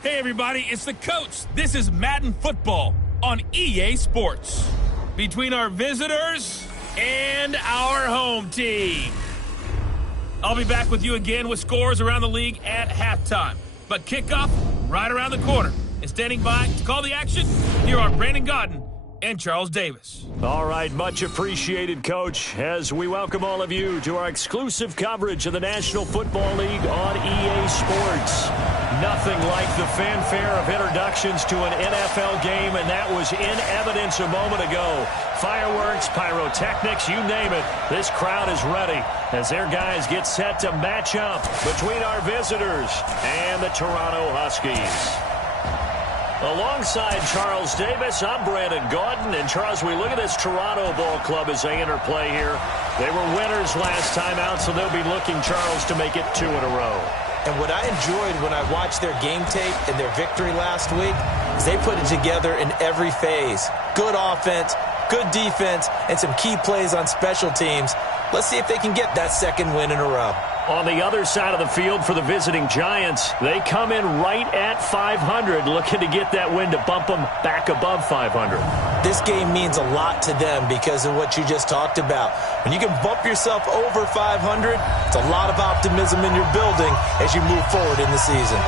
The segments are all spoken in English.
Hey everybody, it's the coach. This is Madden Football on EA Sports. Between our visitors and our home team. I'll be back with you again with scores around the league at halftime. But kickoff right around the corner. And standing by to call the action, here are Brandon Godden and Charles Davis. All right, much appreciated, Coach, as we welcome all of you to our exclusive coverage of the National Football League on EA Sports. Nothing like the fanfare of introductions to an NFL game, and that was in evidence a moment ago. Fireworks, pyrotechnics, you name it. This crowd is ready as their guys get set to match up between our visitors and the Toronto Huskies. Alongside Charles Davis, I'm Brandon Godden. And Charles, we look at this Toronto ball club as they interplay here. They were winners last time out, so they'll be looking, Charles, to make it 2 in a row. And what I enjoyed when I watched their game tape and their victory last week is they put it together in every phase. Good offense, good defense, and some key plays on special teams. Let's see if they can get that second win in a row. On the other side of the field for the visiting Giants, they come in right at 500, looking to get that win to bump them back above 500. This game means a lot to them because of what you just talked about. When you can bump yourself over 500, it's a lot of optimism in your building as you move forward in the season.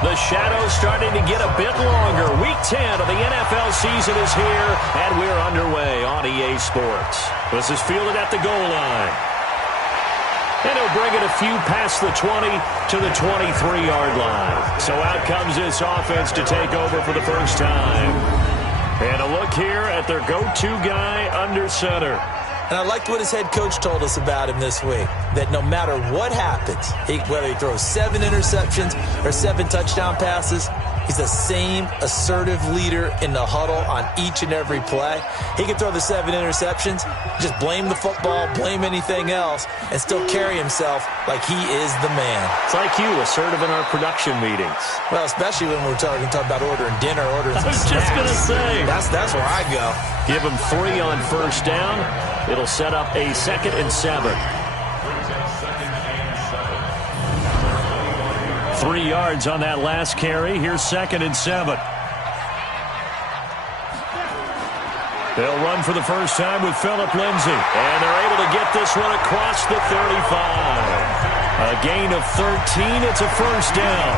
The shadow's starting to get a bit longer. Week 10 of the NFL season is here, and we're underway on EA Sports. This is fielded at the goal line. And he'll bring it a few past the 20 to the 23-yard line. So out comes this offense to take over for the first time. And a look here at their go-to guy under center. And I liked what his head coach told us about him this week, that no matter what happens, whether he throws 7 interceptions or 7 touchdown passes, he's the same assertive leader in the huddle on each and every play. He can throw the 7 interceptions, just blame the football, blame anything else, and still carry himself like he is the man. It's like you, assertive in our production meetings. Well, especially when we're talking about ordering dinner, ordering some snacks. I was just going to say. That's where I go. Give him 3 on first down. It'll set up a 2nd and 7. 3 yards on that last carry. Here's 2nd and 7. They'll run for the first time with Phillip Lindsay. And they're able to get this one across the 35. A gain of 13. It's a first down.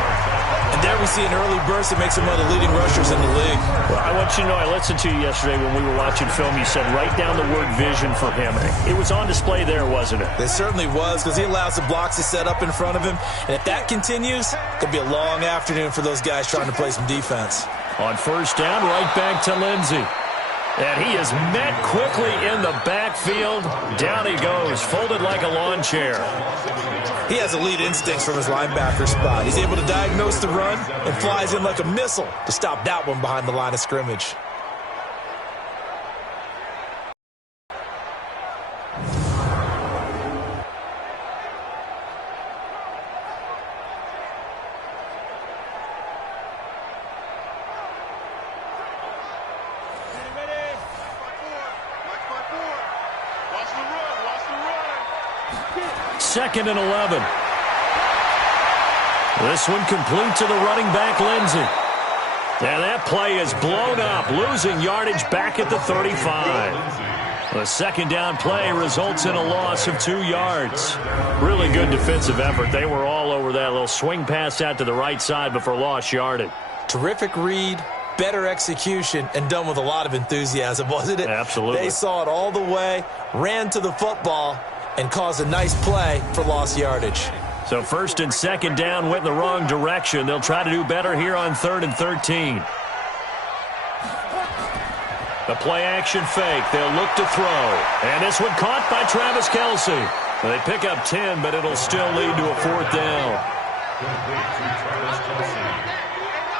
And there we see an early burst that makes him one of the leading rushers in the league. Well, I want you to know, I listened to you yesterday when we were watching film. You said write down the word vision for him. It was on display there, wasn't it? It certainly was, because he allows the blocks to set up in front of him. And if that continues, it'll be a long afternoon for those guys trying to play some defense. On first down, right back to Lindsay. And he is met quickly in the backfield. Down he goes, folded like a lawn chair. He has elite instincts from his linebacker spot. He's able to diagnose the run and flies in like a missile to stop that one behind the line of scrimmage. Second and 11. This one complete to the running back, Lindsay. And that play is blown up, losing yardage back at the 35. The second down play results in a loss of 2 yards. Really good defensive effort. They were all over that little swing pass out to the right side before lost yardage. Terrific read, better execution, and done with a lot of enthusiasm, wasn't it? Absolutely. They saw it all the way, ran to the football, and caused a nice play for lost yardage. So first and second down went in the wrong direction. They'll try to do better here on 3rd and 13. The play action fake. They'll look to throw. And this one caught by Travis Kelce. They pick up 10, but it'll still lead to a 4th down.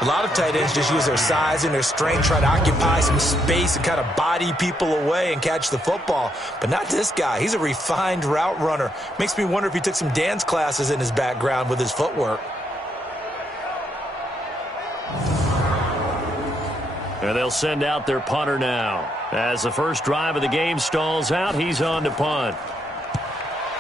A lot of tight ends just use their size and their strength, try to occupy some space and kind of body people away and catch the football. But not this guy. He's a refined route runner. Makes me wonder if he took some dance classes in his background with his footwork. And they'll send out their punter now. As the first drive of the game stalls out, he's on to punt.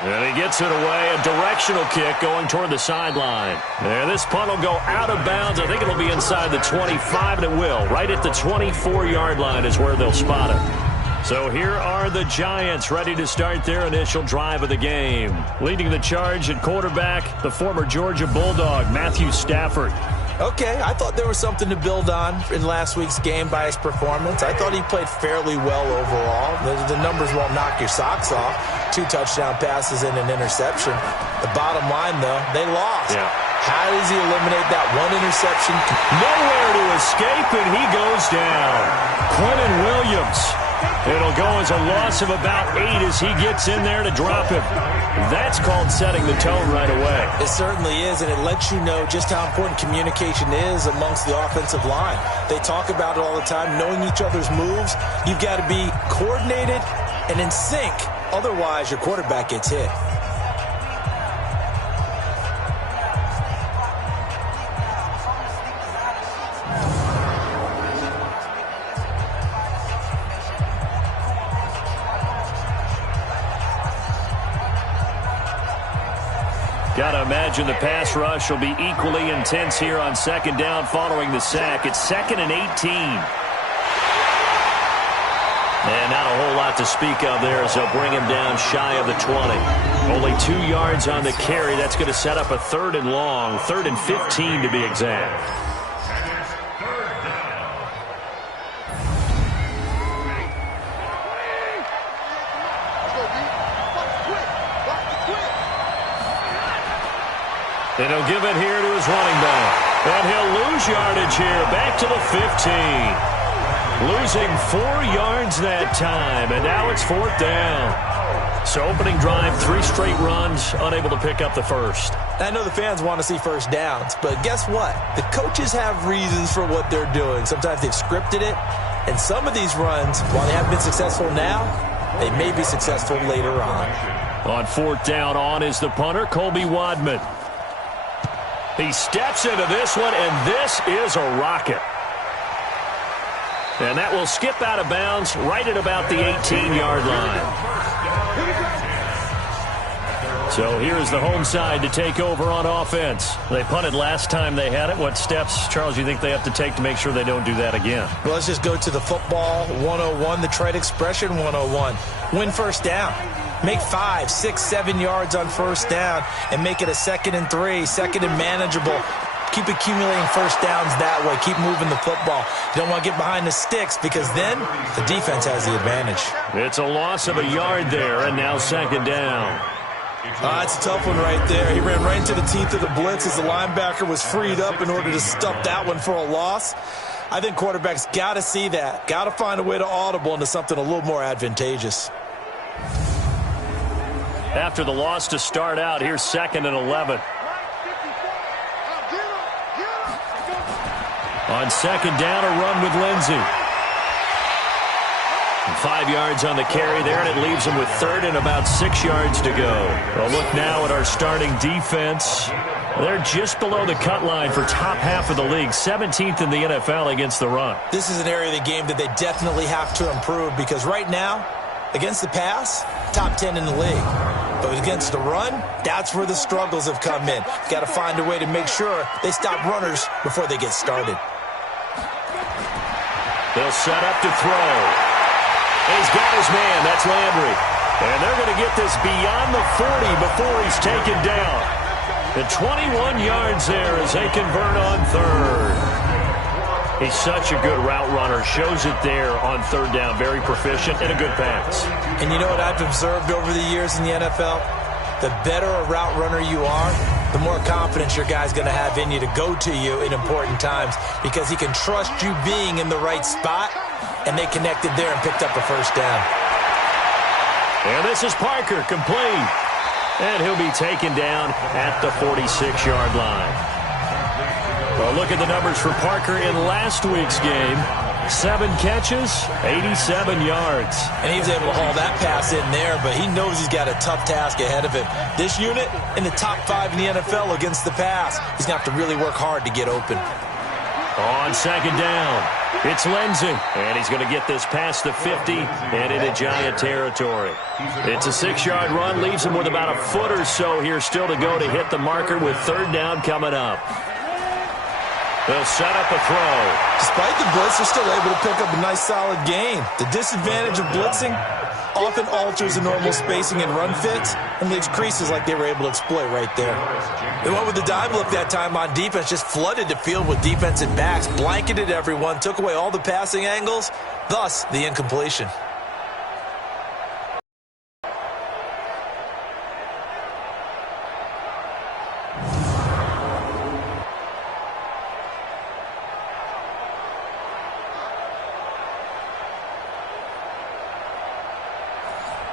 And he gets it away, a directional kick going toward the sideline. And this punt will go out of bounds. I think it'll be inside the 25, and it will. Right at the 24-yard line is where they'll spot it. So here are the Giants ready to start their initial drive of the game. Leading the charge at quarterback, the former Georgia Bulldog, Matthew Stafford. Okay, I thought there was something to build on in last week's game by his performance. I thought he played fairly well overall. The numbers won't knock your socks off. 2 touchdown passes and an interception. The bottom line, though, they lost. Yeah. How does he eliminate that one interception? Nowhere to escape, and he goes down. Quentin Williams. It'll go as a loss of about 8 as he gets in there to drop him. That's called setting the tone right away. It certainly is, and it lets you know just how important communication is amongst the offensive line. They talk about it all the time, knowing each other's moves. You've got to be coordinated and in sync. Otherwise, your quarterback gets hit. Got to imagine the pass rush will be equally intense here on second down following the sack. It's 2nd and 18. And not a whole lot to speak of there as they'll bring him down shy of the 20. Only 2 yards on the carry. That's going to set up a 3rd and long, 3rd and 15 to be exact. And he'll give it here to his running back. And he'll lose yardage here, back to the 15. Losing 4 yards that time, and now it's 4th down. So opening drive, 3 straight runs, unable to pick up the first. I know the fans want to see first downs, but guess what? The coaches have reasons for what they're doing. Sometimes they've scripted it, and some of these runs, while they haven't been successful now, they may be successful later on. On 4th down, on is the punter, Colby Wadman. He steps into this one, and this is a rocket. And that will skip out of bounds right at about the 18-yard line. So here's the home side to take over on offense. They punted last time they had it. What steps, Charles, you think they have to take to make sure they don't do that again? Well, let's just go to the football 101, the trade expression 101. Win first down. Make 5, 6, 7 yards on first down and make it a 2nd and 3, 2nd and manageable. Keep accumulating first downs that way. Keep moving the football. You don't want to get behind the sticks because then the defense has the advantage. It's a loss of a yard there, and now 2nd down. It's a tough one right there. He ran right into the teeth of the blitz as the linebacker was freed up in order to stuff that one for a loss. I think quarterbacks got to see that. Got to find a way to audible into something a little more advantageous. After the loss to start out, here's 2nd and 11. On 2nd down, a run with Lindsey. 5 yards on the carry there, and it leaves them with 3rd and about 6 yards to go. Well, look now at our starting defense. They're just below the cut line for top half of the league, 17th in the NFL against the run. This is an area of the game that they definitely have to improve because right now, against the pass, top 10 in the league. But against the run, that's where the struggles have come in. Got to find a way to make sure they stop runners before they get started. They'll set up to throw. He's got his man. That's Landry. And they're going to get this beyond the 40 before he's taken down. The 21 yards there as they convert on 3rd. He's such a good route runner. Shows it there on 3rd down. Very proficient and a good pass. And you know what I've observed over the years in the NFL? The better a route runner you are, the more confidence your guy's going to have in you to go to you in important times because he can trust you being in the right spot, and they connected there and picked up a first down. And this is Parker, complete. And he'll be taken down at the 46-yard line. Well, look at the numbers for Parker in last week's game. 7 catches, 87 yards. And he was able to haul that pass in there, but he knows he's got a tough task ahead of him. This unit in the top 5 in the NFL against the pass. He's going to have to really work hard to get open. On second down, it's Lindsey, and he's going to get this past the 50 and into Giant territory. It's a 6-yard run, leaves him with about a foot or so here still to go to hit the marker with third down coming up. They'll set up a throw. Despite the blitz, they're still able to pick up a nice solid gain. The disadvantage of blitzing often alters the normal spacing and run fits and leaves creases like they were able to exploit right there. They went with the dime look that time on defense, just flooded the field with defensive backs, blanketed everyone, took away all the passing angles, thus the incompletion.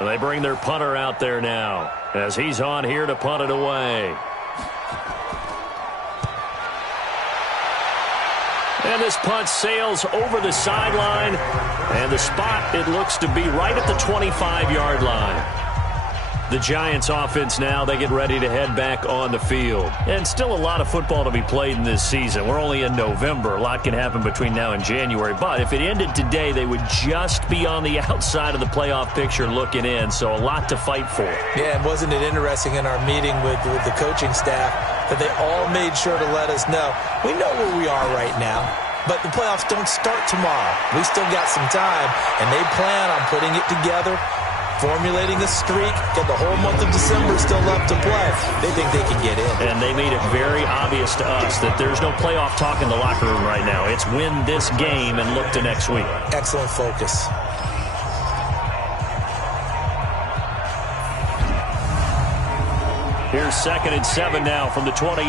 They bring their punter out there now as he's on here to punt it away. And this punt sails over the sideline, and the spot, it looks to be right at the 25-yard line. The Giants offense now, they get ready to head back on the field. And still a lot of football to be played in this season. We're only in November. A lot can happen between now and January. But if it ended today, they would just be on the outside of the playoff picture looking in. So a lot to fight for. Yeah, and wasn't it interesting in our meeting with the coaching staff that they all made sure to let us know, we know where we are right now, but the playoffs don't start tomorrow. We still got some time, and they plan on putting it together, formulating a streak, get the whole month of December still left to play. They think they can get in. And they made it very obvious to us that there's no playoff talk in the locker room right now. It's win this game and look to next week. Excellent focus. Here's 2nd and 7 now from the 28.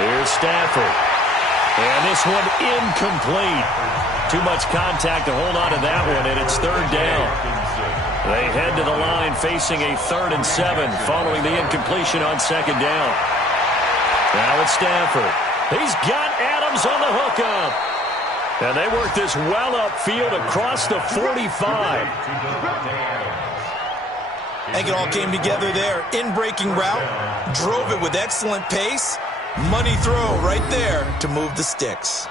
Here's Stafford. And this one incomplete. Too much contact to hold on to that one, and it's third down. They head to the line facing a 3rd and 7 following the incompletion on 2nd down. Now it's Stafford. He's got Adams on the hookup. And they work this well upfield across the 45. I think it all came together there. In-breaking route, drove it with excellent pace. Money throw right there to move the sticks.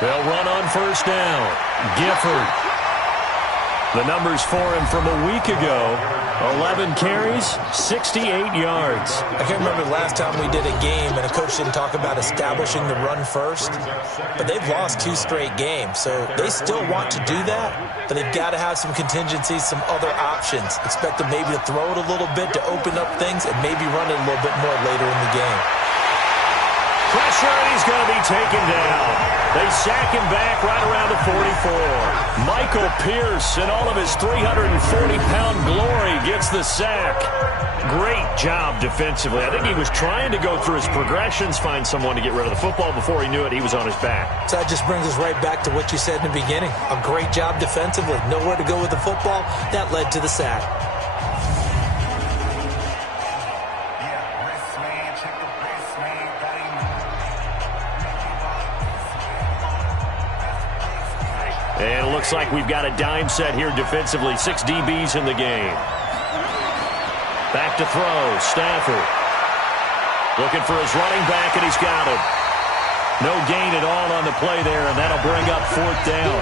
They'll run on first down. Gifford. The numbers for him from a week ago, 11 carries, 68 yards. I can't remember the last time we did a game and a coach didn't talk about establishing the run first, but they've lost 2 straight games, so they still want to do that, but they've got to have some contingencies, some other options. Expect them maybe to throw it a little bit to open up things and maybe run it a little bit more later in the game. Pressure, and he's going to be taken down. They sack him back right around the 44. Michael Pierce, in all of his 340-pound glory, gets the sack. Great job defensively. I think he was trying to go through his progressions, find someone to get rid of the football. Before he knew it, he was on his back. So that just brings us right back to what you said in the beginning. A great job defensively. Nowhere to go with the football. That led to the sack. And it looks like we've got a dime set here defensively. 6 DBs in the game. Back to throw. Stafford. Looking for his running back, and he's got him. No gain at all on the play there, and that'll bring up 4th down.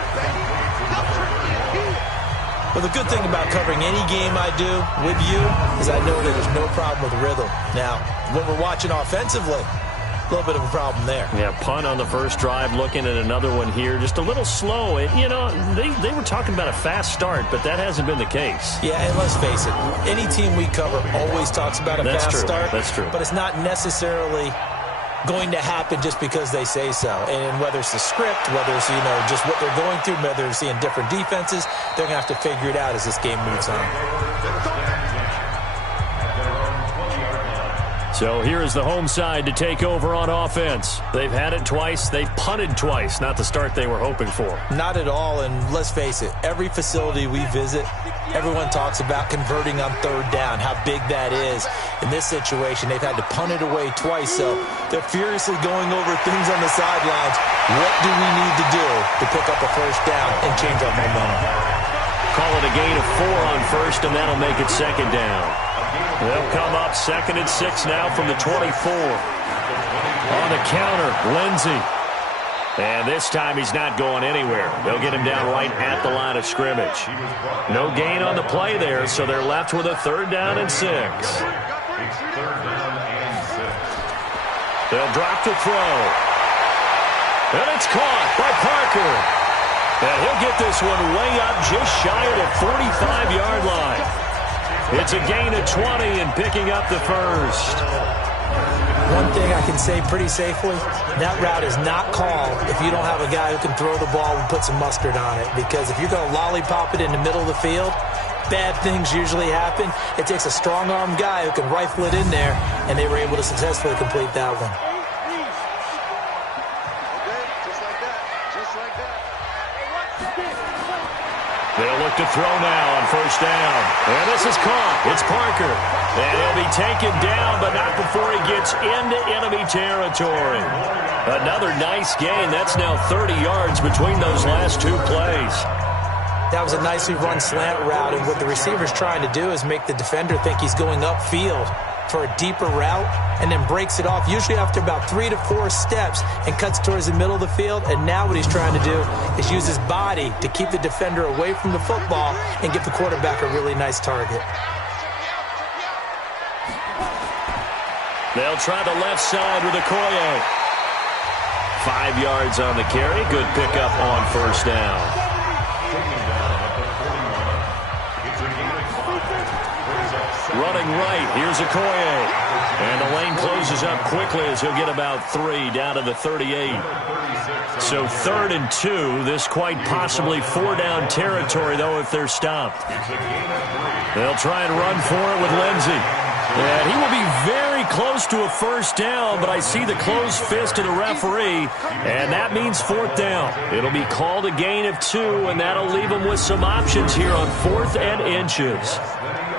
Well, the good thing about covering any game I do with you is I know that there's no problem with rhythm. Now, when we're watching offensively, a little bit of a problem there. Yeah, punt on the first drive, looking at another one here. Just a little slow. You know, they were talking about a fast start, but that hasn't been the case. Yeah, and let's face it, any team we cover always talks about a fast start. That's true. But it's not necessarily going to happen just because they say so. And whether it's the script, whether it's, just what they're going through, whether they're seeing different defenses, they're going to have to figure it out as this game moves on. So here is the home side to take over on offense. They've had it twice. They've punted twice. Not the start they were hoping for. Not at all, and let's face it, every facility we visit, everyone talks about converting on third down, how big that is. In this situation, they've had to punt it away twice, so they're furiously going over things on the sidelines. What do we need to do to pick up a first down and change our momentum? Call it a gain of 4 on first, and that'll make it second down. They'll come up 2nd and 6 now from the 24. On the counter, Lindsey. And this time he's not going anywhere. They'll get him down right at the line of scrimmage. No gain on the play there, so they're left with a 3rd down and 6. They'll drop to throw. And it's caught by Parker. And he'll get this one way up just shy of the 45-yard line. It's a gain of 20 and picking up the first. One thing I can say pretty safely, that route is not called if you don't have a guy who can throw the ball and put some mustard on it. Because if you're going to lollipop it in the middle of the field, bad things usually happen. It takes a strong-armed guy who can rifle it in there, and they were able to successfully complete that one. They'll look to throw now on first down. And this is caught. It's Parker. And he'll be taken down, but not before he gets into enemy territory. Another nice gain. That's now 30 yards between those last 2 plays. That was a nicely run slant route, and what the receiver's trying to do is make the defender think he's going upfield for a deeper route and then breaks it off, usually after about 3 to 4 steps, and cuts towards the middle of the field. And now what he's trying to do is use his body to keep the defender away from the football and give the quarterback a really nice target. They'll try the left side with Okoye. 5 yards on the carry. Good pickup on first down. Running right, here's Okoye. And the lane closes up quickly as he'll get about 3 down to the 38. So 3rd and 2, this quite possibly 4-down territory, though, if they're stopped. They'll try and run for it with Lindsey. And he will be very close to a first down, but I see the closed fist of the referee, and that means 4th down. It'll be called a gain of 2, and that'll leave them with some options here on 4th and inches.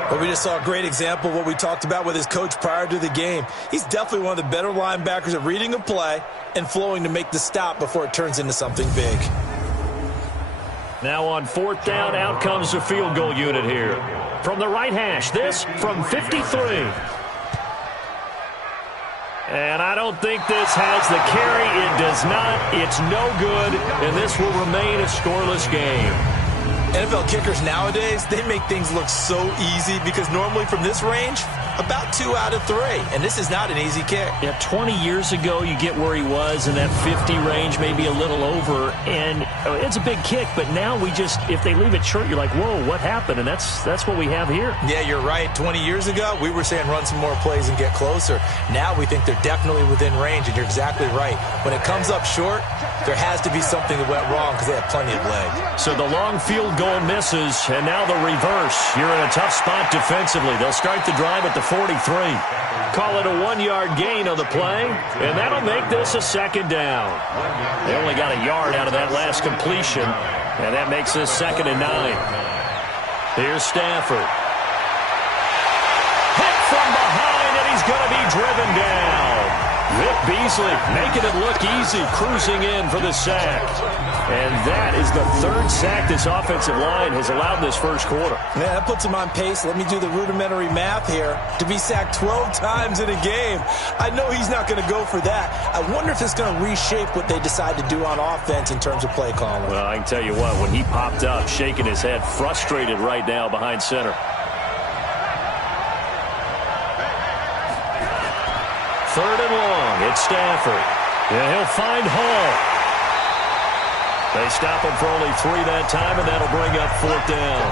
But we just saw a great example of what we talked about with his coach prior to the game. He's definitely one of the better linebackers at reading a play and flowing to make the stop before it turns into something big. Now on 4th down, out comes the field goal unit here. From the right hash, this from 53. And I don't think this has the carry. It does not. It's no good, and this will remain a scoreless game. NFL kickers nowadays, they make things look so easy because normally from this range, about 2 out of 3. And this is not an easy kick. Yeah, 20 years ago, you get where he was in that 50 range, maybe a little over. And it's a big kick, but now we just, if they leave it short, you're like, whoa, what happened? And that's what we have here. Yeah, you're right. 20 years ago, we were saying run some more plays and get closer. Now we think they're definitely within range, and you're exactly right. When it comes up short, there has to be something that went wrong because they have plenty of leg. So the long field goal misses, and now the reverse. You're in a tough spot defensively. They'll start the drive at the 43. Call it a 1-yard gain on the play, and that'll make this a 2nd down. They only got a yard out of that last completion, and that makes this 2nd and 9. Here's Stafford. Hit from behind, and he's going to be driven down. Vic Beasley making it look easy, cruising in for the sack. And that is the 3rd sack this offensive line has allowed this first quarter. Yeah, that puts him on pace. Let me do the rudimentary math here. To be sacked 12 times in a game, I know he's not going to go for that. I wonder if it's going to reshape what they decide to do on offense in terms of play calling. Well, I can tell you what, when he popped up, shaking his head, frustrated right now behind center. 3rd and long, it's Stafford. Yeah, he'll find Hall. They stop him for only 3 that time, and that'll bring up 4th down.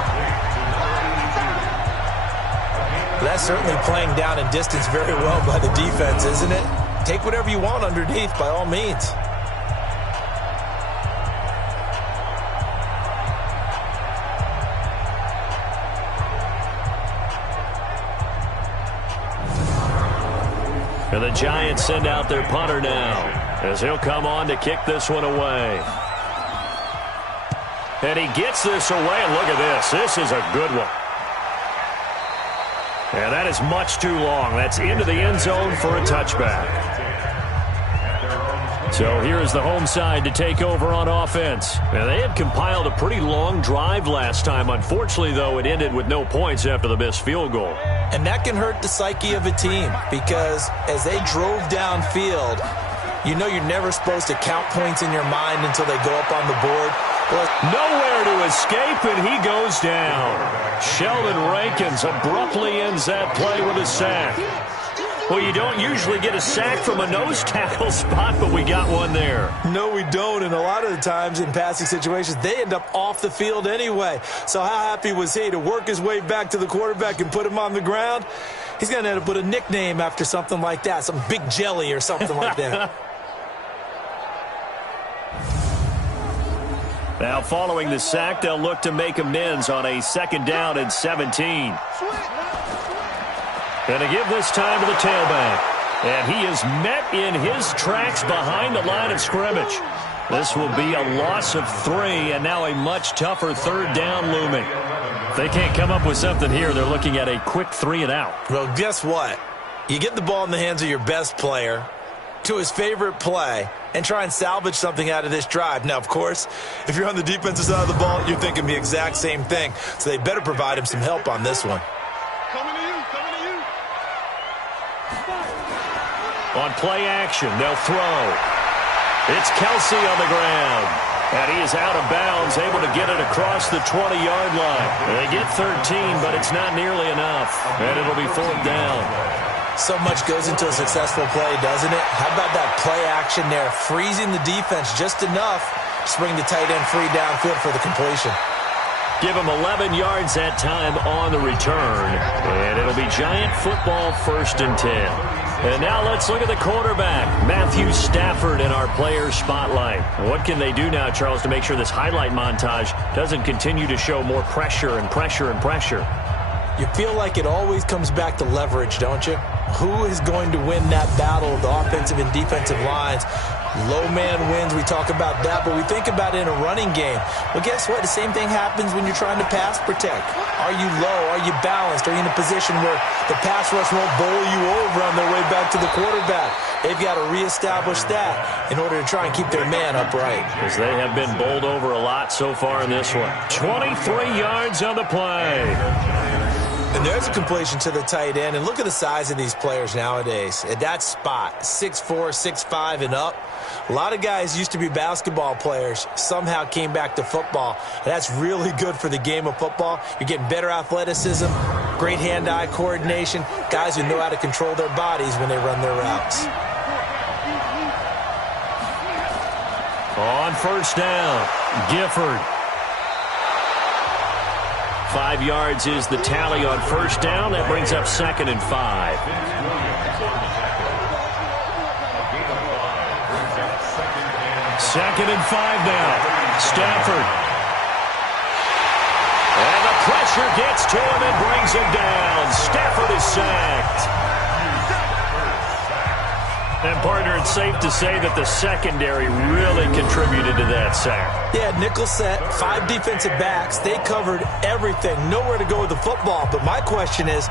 That's certainly playing down in distance very well by the defense, isn't it? take whatever you want underneath by all means. And the Giants send out their punter now, as he'll come on to kick this one away. And he gets this away, and look at this. This is a good one. And that is much too long. That's into the end zone for a touchback. So here is the home side to take over on offense. And they had compiled a pretty long drive last time. Unfortunately, though, it ended with no points after the missed field goal. And that can hurt the psyche of a team because as they drove downfield, you know you're never supposed to count points in your mind until they go up on the board. Nowhere to escape, and he goes down. Sheldon Rankins abruptly ends that play with a sack. Well, you don't usually get a sack from a nose tackle spot, but we got one there. No, we don't, and a lot of the times in passing situations, they end up off the field anyway. So how happy was he to work his way back to the quarterback and put him on the ground? He's going to end up with a nickname after something like that, some Big Jelly or something like that. Now, following the sack, they'll look to make amends on a 2nd down and 17. Going to give this time to the tailback. And he is met in his tracks behind the line of scrimmage. This will be a loss of 3, and now a much tougher 3rd down looming. If they can't come up with something here, they're looking at a quick 3 and out. Well, guess what? You get the ball in the hands of your best player to his favorite play and try and salvage something out of this drive. Now, of course, if you're on the defensive side of the ball, you're thinking the exact same thing. So they better provide him some help on this one. On play action, they'll throw. It's Kelsey on the ground. And he is out of bounds, able to get it across the 20-yard line. They get 13, but it's not nearly enough. And it'll be 4th down. So much goes into a successful play, doesn't it? How about that play action there, freezing the defense just enough to bring the tight end free downfield for the completion. Give him 11 yards that time on the return. And it'll be Giant football 1st and 10. And now let's look at the quarterback, Matthew Stafford, in our player spotlight. What can they do now, Charles, to make sure this highlight montage doesn't continue to show more pressure and pressure and pressure? You feel like it always comes back to leverage, don't you? Who is going to win that battle of the offensive and defensive lines? Low man wins, we talk about that, but we think about it in a running game. Well, guess what? The same thing happens when you're trying to pass protect. Are you low? Are you balanced? Are you in a position where the pass rush won't bowl you over on their way back to the quarterback? They've got to reestablish that in order to try and keep their man upright. Because they have been bowled over a lot so far in this one. 23 yards on the play. And there's a completion to the tight end. And look at the size of these players nowadays. At that spot, 6'4", 6'5", and up. A lot of guys used to be basketball players, somehow came back to football. And that's really good for the game of football. You're getting better athleticism, great hand-eye coordination, guys who know how to control their bodies when they run their routes. On 1st down, Gifford. 5 yards is the tally on 1st down. That brings up 2nd and 5. Second and 5 now. Stafford. And the pressure gets to him and brings him down. Stafford is sacked. And, partner, it's safe to say that the secondary really contributed to that sack. Yeah, nickel set, 5 defensive backs. They covered everything. Nowhere to go with the football. But my question is,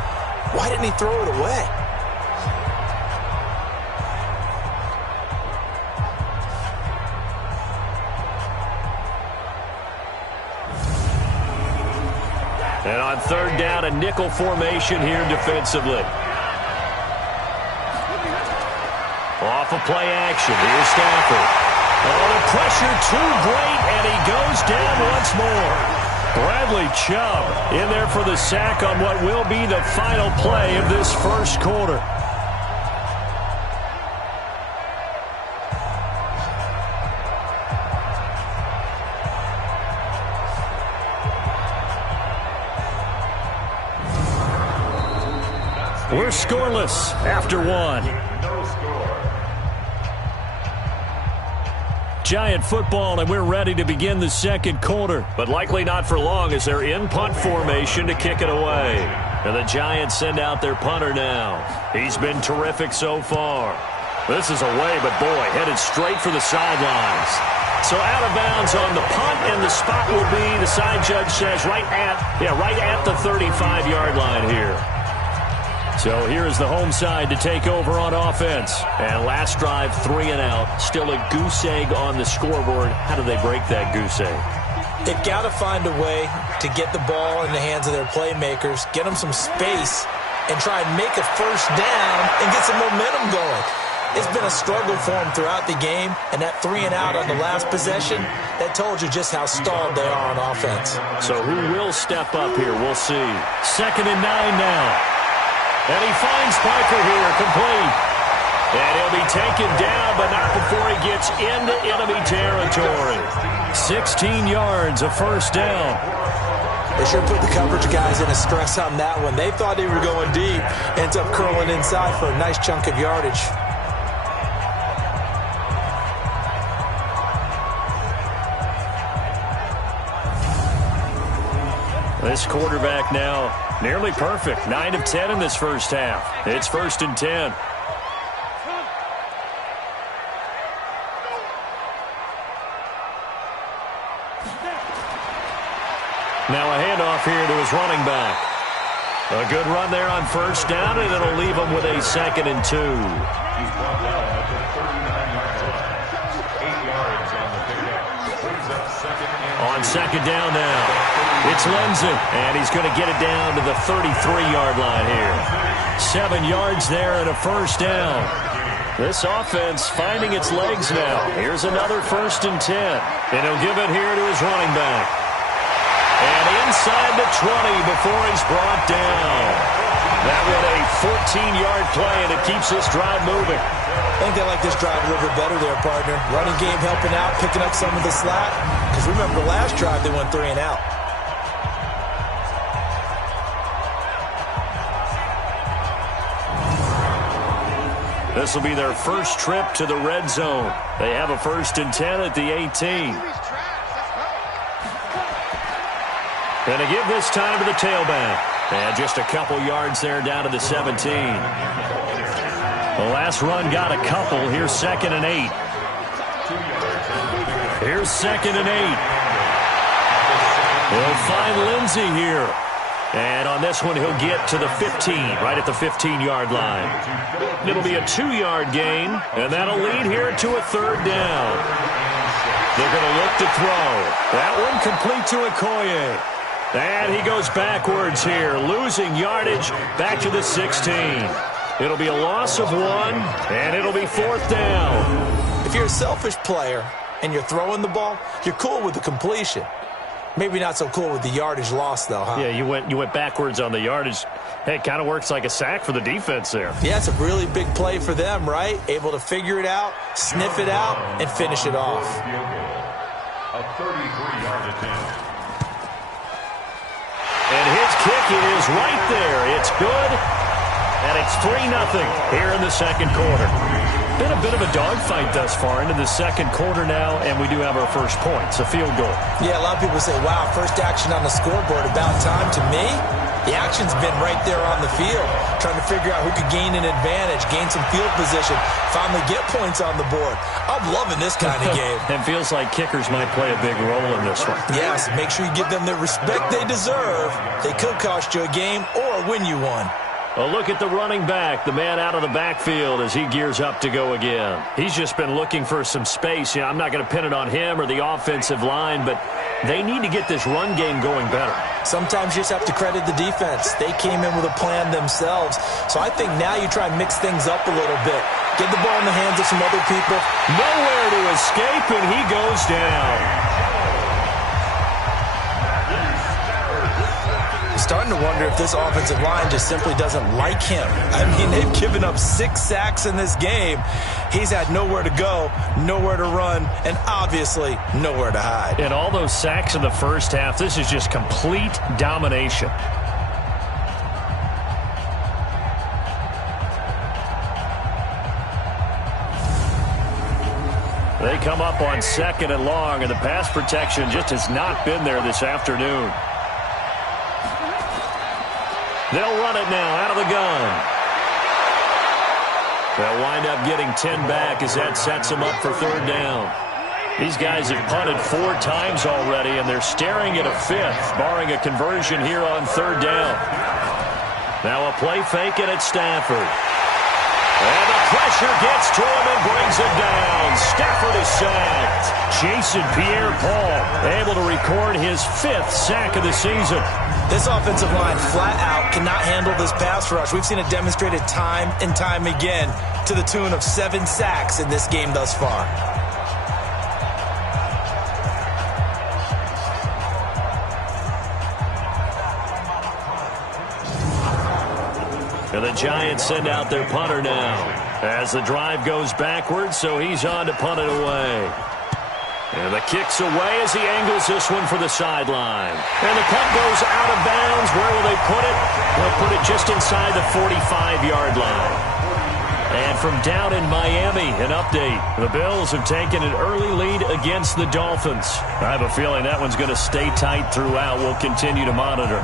why didn't he throw it away? And on 3rd down, a nickel formation here defensively. Off of play action, here's Stafford. Oh, the pressure too great, and he goes down once more. Bradley Chubb in there for the sack on what will be the final play of this 1st quarter. We're scoreless after 1. Giant football, and we're ready to begin the second quarter. But likely not for long as they're in punt formation to kick it away. And the Giants send out their punter now. He's been terrific so far. This is away, but boy, headed straight for the sidelines. So out of bounds on the punt, and the spot will be, the side judge says, right at the 35-yard line here. So here is the home side to take over on offense. And last drive, 3 and out. Still a goose egg on the scoreboard. How do they break that goose egg? They've got to find a way to get the ball in the hands of their playmakers, get them some space, and try and make a first down and get some momentum going. It's been a struggle for them throughout the game, and that 3 and out on the last possession, that told you just how stalled they are on offense. So who will step up here? We'll see. 2nd and 9 now. And he finds Parker here, complete. And he'll be taken down, but not before he gets into enemy territory. 16 yards, a first down. They sure put the coverage guys in a stress on that one. They thought they were going deep. Ends up curling inside for a nice chunk of yardage. This quarterback now nearly perfect. 9 of 10 in this first half. It's 1st and 10. Now a handoff here to his running back. A good run there on first down, and it'll leave him with a 2nd and 2. On 2nd down now. It's Lindsey, and he's going to get it down to the 33-yard line here. 7 yards there and a first down. This offense finding its legs now. Here's another 1st and 10. And he'll give it here to his running back. And inside the 20 before he's brought down. That was a 14-yard play, and it keeps this drive moving. I think they like this drive a little bit better there, partner. Running game helping out, picking up some of the slack. Because remember, the last drive they went 3 and out. This will be their first trip to the red zone. They have a 1st and 10 at the 18. And to give this time to the tailback. And just a couple yards there down to the 17. The last run got a couple. Here's 2nd and 8. Here's 2nd and 8. They'll find Lindsey here. And on this one, he'll get to the 15, right at the 15-yard line. It'll be a 2-yard gain, and that'll lead here to a 3rd down. They're going to look to throw. That one complete to Okoye. And he goes backwards here, losing yardage back to the 16. It'll be a loss of 1, and it'll be 4th down. If you're a selfish player and you're throwing the ball, you're cool with the completion. Maybe not so cool with the yardage loss, though, huh? Yeah, you went backwards on the yardage. Hey, it kind of works like a sack for the defense there. Yeah, it's a really big play for them, right? Able to figure it out, sniff it out, and finish it off. A 33-yard attempt. And his kick is right there. It's good, and it's 3-0 here in the second quarter. Been a bit of a dogfight thus far into the second quarter now, and we do have our first points, a field goal. Yeah, a lot of people say, wow, first action on the scoreboard, about time. To me, the action's been right there on the field, trying to figure out who could gain an advantage, gain some field position, finally get points on the board. I'm loving this kind of game. It feels like kickers might play a big role in this one. Yes, make sure you give them the respect they deserve. They could cost you a game or win you one. A look at the running back, the man out of the backfield as he gears up to go again. He's just been looking for some space. You know, I'm not going to pin it on him or the offensive line, but they need to get this run game going better. Sometimes you just have to credit the defense. They came in with a plan themselves. So I think now you try and mix things up a little bit. Get the ball in the hands of some other people. Nowhere to escape, and he goes down. Starting to wonder if this offensive line just simply doesn't like him. I mean, they've given up 6 sacks in this game. He's had nowhere to go, nowhere to run, and obviously nowhere to hide. And all those sacks in the first half, this is just complete domination. They come up on 2nd and long, and the pass protection just has not been there this afternoon. They'll run it now out of the gun. They'll wind up getting 10 back as that sets them up for 3rd down. These guys have punted 4 times already, and they're staring at a 5th, barring a conversion here on 3rd down. Now a play fake, and it's Stafford. And the pressure gets to him and brings him down. Stafford is sacked. Jason Pierre-Paul able to record his 5th sack of the season. This offensive line flat out cannot handle this pass rush. We've seen it demonstrated time and time again to the tune of 7 sacks in this game thus far. And the Giants send out their punter now as the drive goes backwards, so he's on to punt it away. And the kick's away as he angles this one for the sideline. And the punt goes out of bounds. Where will they put it? They'll put it just inside the 45-yard line. And from down in Miami, an update. The Bills have taken an early lead against the Dolphins. I have a feeling that one's going to stay tight throughout. We'll continue to monitor.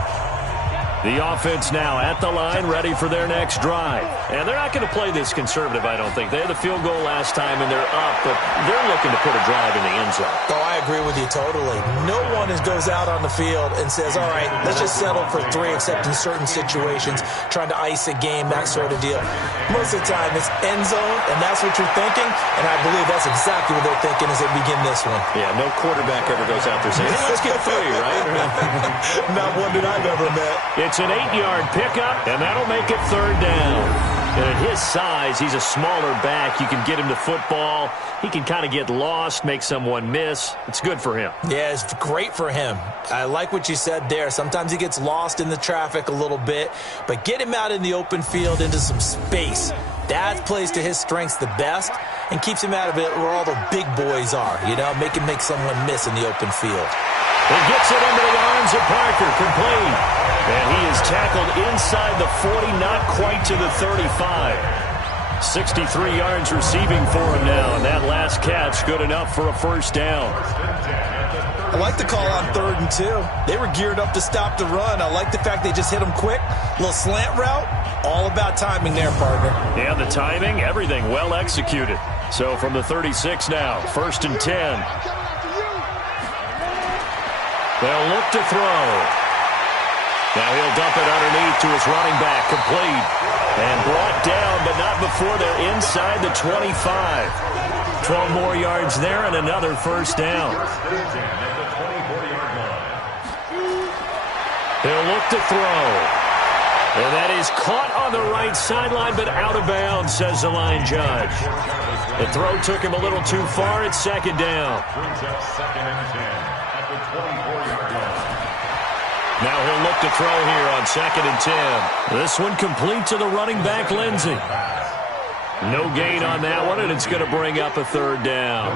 The offense now at the line, ready for their next drive. And they're not going to play this conservative, I don't think. They had the field goal last time, and they're up, but they're looking to put a drive in the end zone. Oh, I agree with you totally. No one goes out on the field and says, all right, let's just settle for 3, except in certain situations, trying to ice a game, that sort of deal. Most of the time, it's end zone, and that's what you're thinking, and I believe that's exactly what they're thinking as they begin this one. Yeah, no quarterback ever goes out there saying, hey, let's get 3, right? Not one that I've ever met. It's an 8-yard pickup, and that'll make it 3rd down. And at his size, he's a smaller back. You can get him to football. He can kind of get lost, make someone miss. It's good for him. Yeah, it's great for him. I like what you said there. Sometimes he gets lost in the traffic a little bit, but get him out in the open field into some space. That plays to his strengths the best and keeps him out of it where all the big boys are, you know, make someone miss in the open field. He gets it into the arms of Parker, complete. And he is tackled inside the 40, not quite to the 35. 63 yards receiving for him now, and that last catch good enough for a 1st down. I like the call on 3rd and 2. They were geared up to stop the run. I like the fact they just hit him quick. Little slant route. All about timing there, partner. Yeah, the timing, everything well executed. So from the 36 now, 1st and 10. They'll look to throw. Now he'll dump it underneath to his running back, complete. And brought down, but not before they're inside the 25. 12 more yards there and another 1st down. He'll look to throw. And that is caught on the right sideline, but out of bounds, says the line judge. The throw took him a little too far. It's 2nd down. Now he'll look to throw here on 2nd and 10. This one complete to the running back, Lindsey. No gain on that one, and it's going to bring up a 3rd down.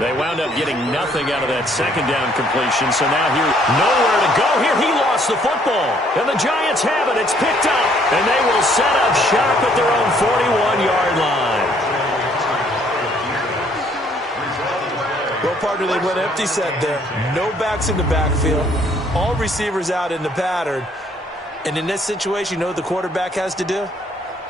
They wound up getting nothing out of that 2nd down completion, so now here, nowhere to go here. He lost the football, and the Giants have it. It's picked up, and they will set up shop at their own 41-yard line. Well, partner, they went empty set there. No backs in the backfield. All receivers out in the pattern. And in this situation, you know what the quarterback has to do?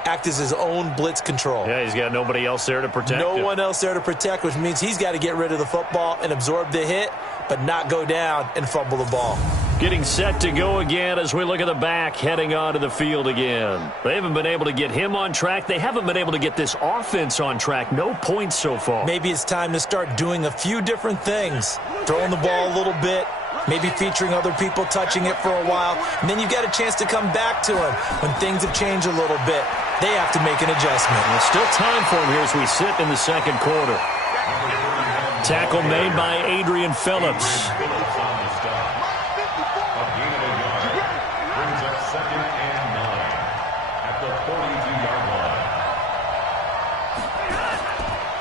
Act as his own blitz control. Yeah, he's got nobody else there to protect him. No one else there to protect, which means he's got to get rid of the football and absorb the hit, but not go down and fumble the ball. Getting set to go again as we look at the back heading onto the field again. They haven't been able to get him on track. They haven't been able to get this offense on track. No points so far. Maybe it's time to start doing a few different things. Throwing the ball a little bit, maybe featuring other people touching it for a while, and then you get a chance to come back to him when things have changed a little bit. They have to make an adjustment. There's still time for him here as we sit in the 2nd quarter. Tackle made by Adrian Phillips.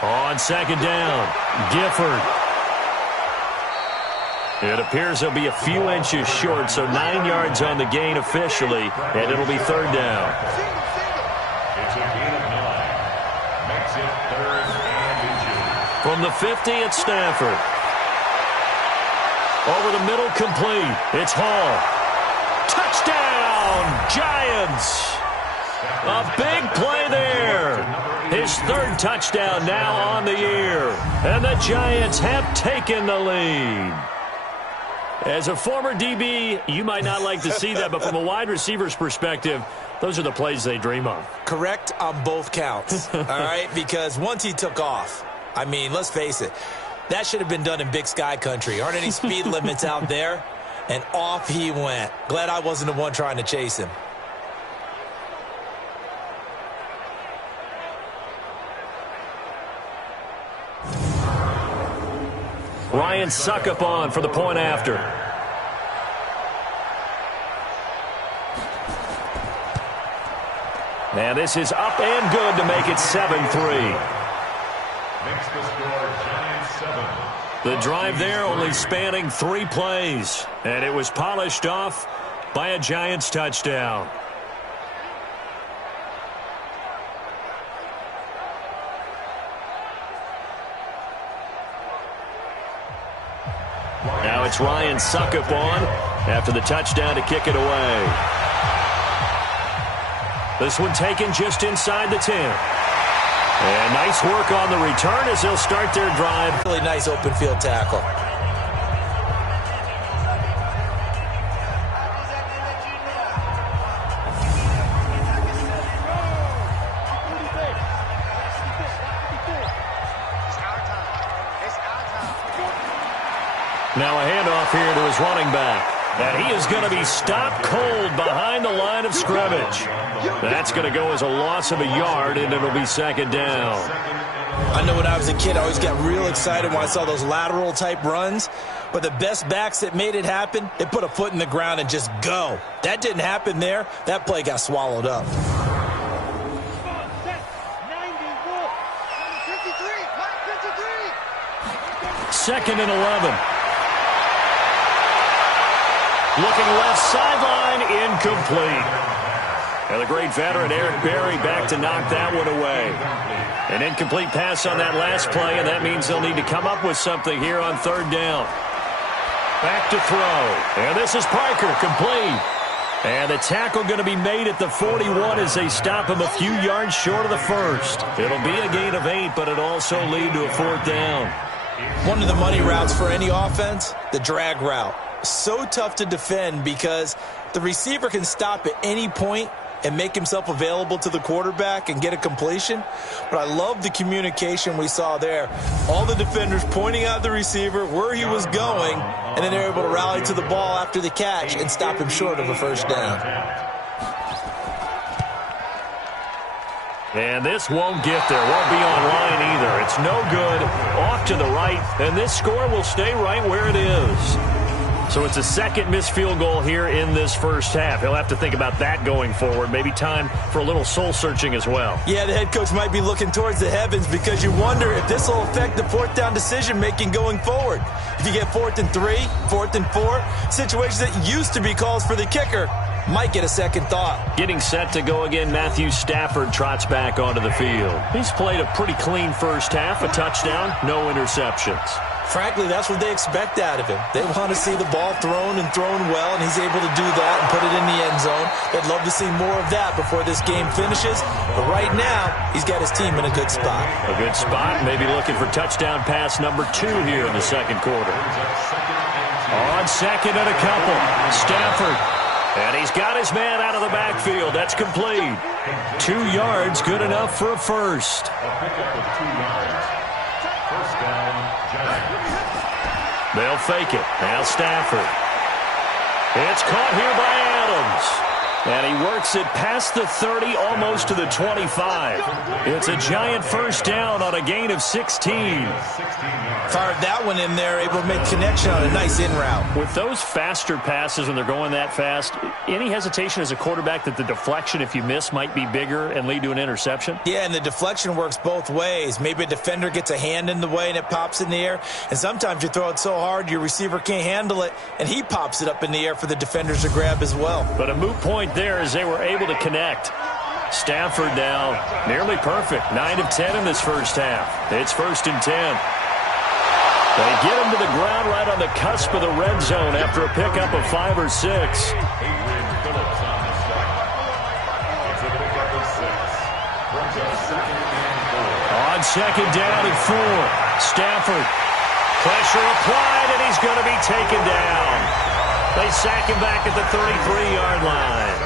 On 2nd down, Gifford. It appears he'll be a few inches short, so 9 yards on the gain officially, and it'll be 3rd down. It's a gain of 9. Makes it 3rd and inches. From the 50, it's Stafford. Over the middle, complete. It's Hall. Touchdown, Giants! A big play there. His third touchdown now on the year. And the Giants have taken the lead. As a former DB, you might not like to see that, but from a wide receiver's perspective, those are the plays they dream of. Correct on both counts, all right? Because once he took off, I mean, let's face it, that should have been done in Big Sky country. Aren't any speed limits out there? And off he went. Glad I wasn't the one trying to chase him. Ryan Suckup on for the point after. And this is up and good to make it 7-3. Makes the score Giants 7. The drive there only spanning 3 plays. And it was polished off by a Giants touchdown. Now it's Ryan Suckup on after the touchdown to kick it away. This one taken just inside the 10. And nice work on the return as they'll start their drive. Really nice open field tackle. Now a handoff here to his running back. And he is going to be stopped cold behind the line of scrimmage. That's going to go as a loss of a yard, and it'll be second down. I know when I was a kid, I always got real excited when I saw those lateral-type runs. But the best backs that made it happen, they put a foot in the ground and just go. That didn't happen there. That play got swallowed up. Second and 11. Looking left sideline, incomplete. And the great veteran Eric Berry back to knock that one away. An incomplete pass on that last play, and that means they'll need to come up with something here on third down. Back to throw. And this is Parker, complete. And the tackle going to be made at the 41 as they stop him a few yards short of the first. It'll be a gain of 8, but it'll also lead to a fourth down. One of the money routes for any offense, the drag route. So tough to defend because the receiver can stop at any point and make himself available to the quarterback and get a completion. But I love the communication we saw there. All the defenders pointing out the receiver, where he was going, and then they're able to rally to the ball after the catch and stop him short of a first down. And this won't get there. Won't be online either. It's no good. Off to the right. And this score will stay right where it is. So it's a second missed field goal here in this first half. He'll have to think about that going forward. Maybe time for a little soul-searching as well. Yeah, the head coach might be looking towards the heavens because you wonder if this will affect the fourth down decision-making going forward. If you get 4th and 3, 4th and 4, situations that used to be calls for the kicker might get a second thought. Getting set to go again, Matthew Stafford trots back onto the field. He's played a pretty clean first half, a touchdown, no interceptions. Frankly, that's what they expect out of him. They want to see the ball thrown and thrown well, and he's able to do that and put it in the end zone. They'd love to see more of that before this game finishes. But right now, he's got his team in a good spot. A good spot, maybe looking for touchdown pass number 2 here in the second quarter. On second and a couple, Stafford. And he's got his man out of the backfield. That's complete. 2 yards, good enough for a first. A pickup of 2 yards. First down, Giants. They'll fake it. Now Stafford. It's caught here by Adams. And he works it past the 30, almost to the 25. It's a Giant first down on a gain of 16. Fired that one in there, able to make connection on a nice in route. With those faster passes when they're going that fast, any hesitation as a quarterback that the deflection, if you miss, might be bigger and lead to an interception? Yeah, and the deflection works both ways. Maybe a defender gets a hand in the way and it pops in the air. And sometimes you throw it so hard your receiver can't handle it, and he pops it up in the air for the defenders to grab as well. But a moot point there as they were able to connect. Stafford now nearly perfect. 9 of 10 in this first half. It's 1st and 10. They get him to the ground right on the cusp of the red zone after a pickup of 5 or 6. On 2nd down and 4. Stafford. Pressure applied, and he's going to be taken down. They sack him back at the 33-yard line.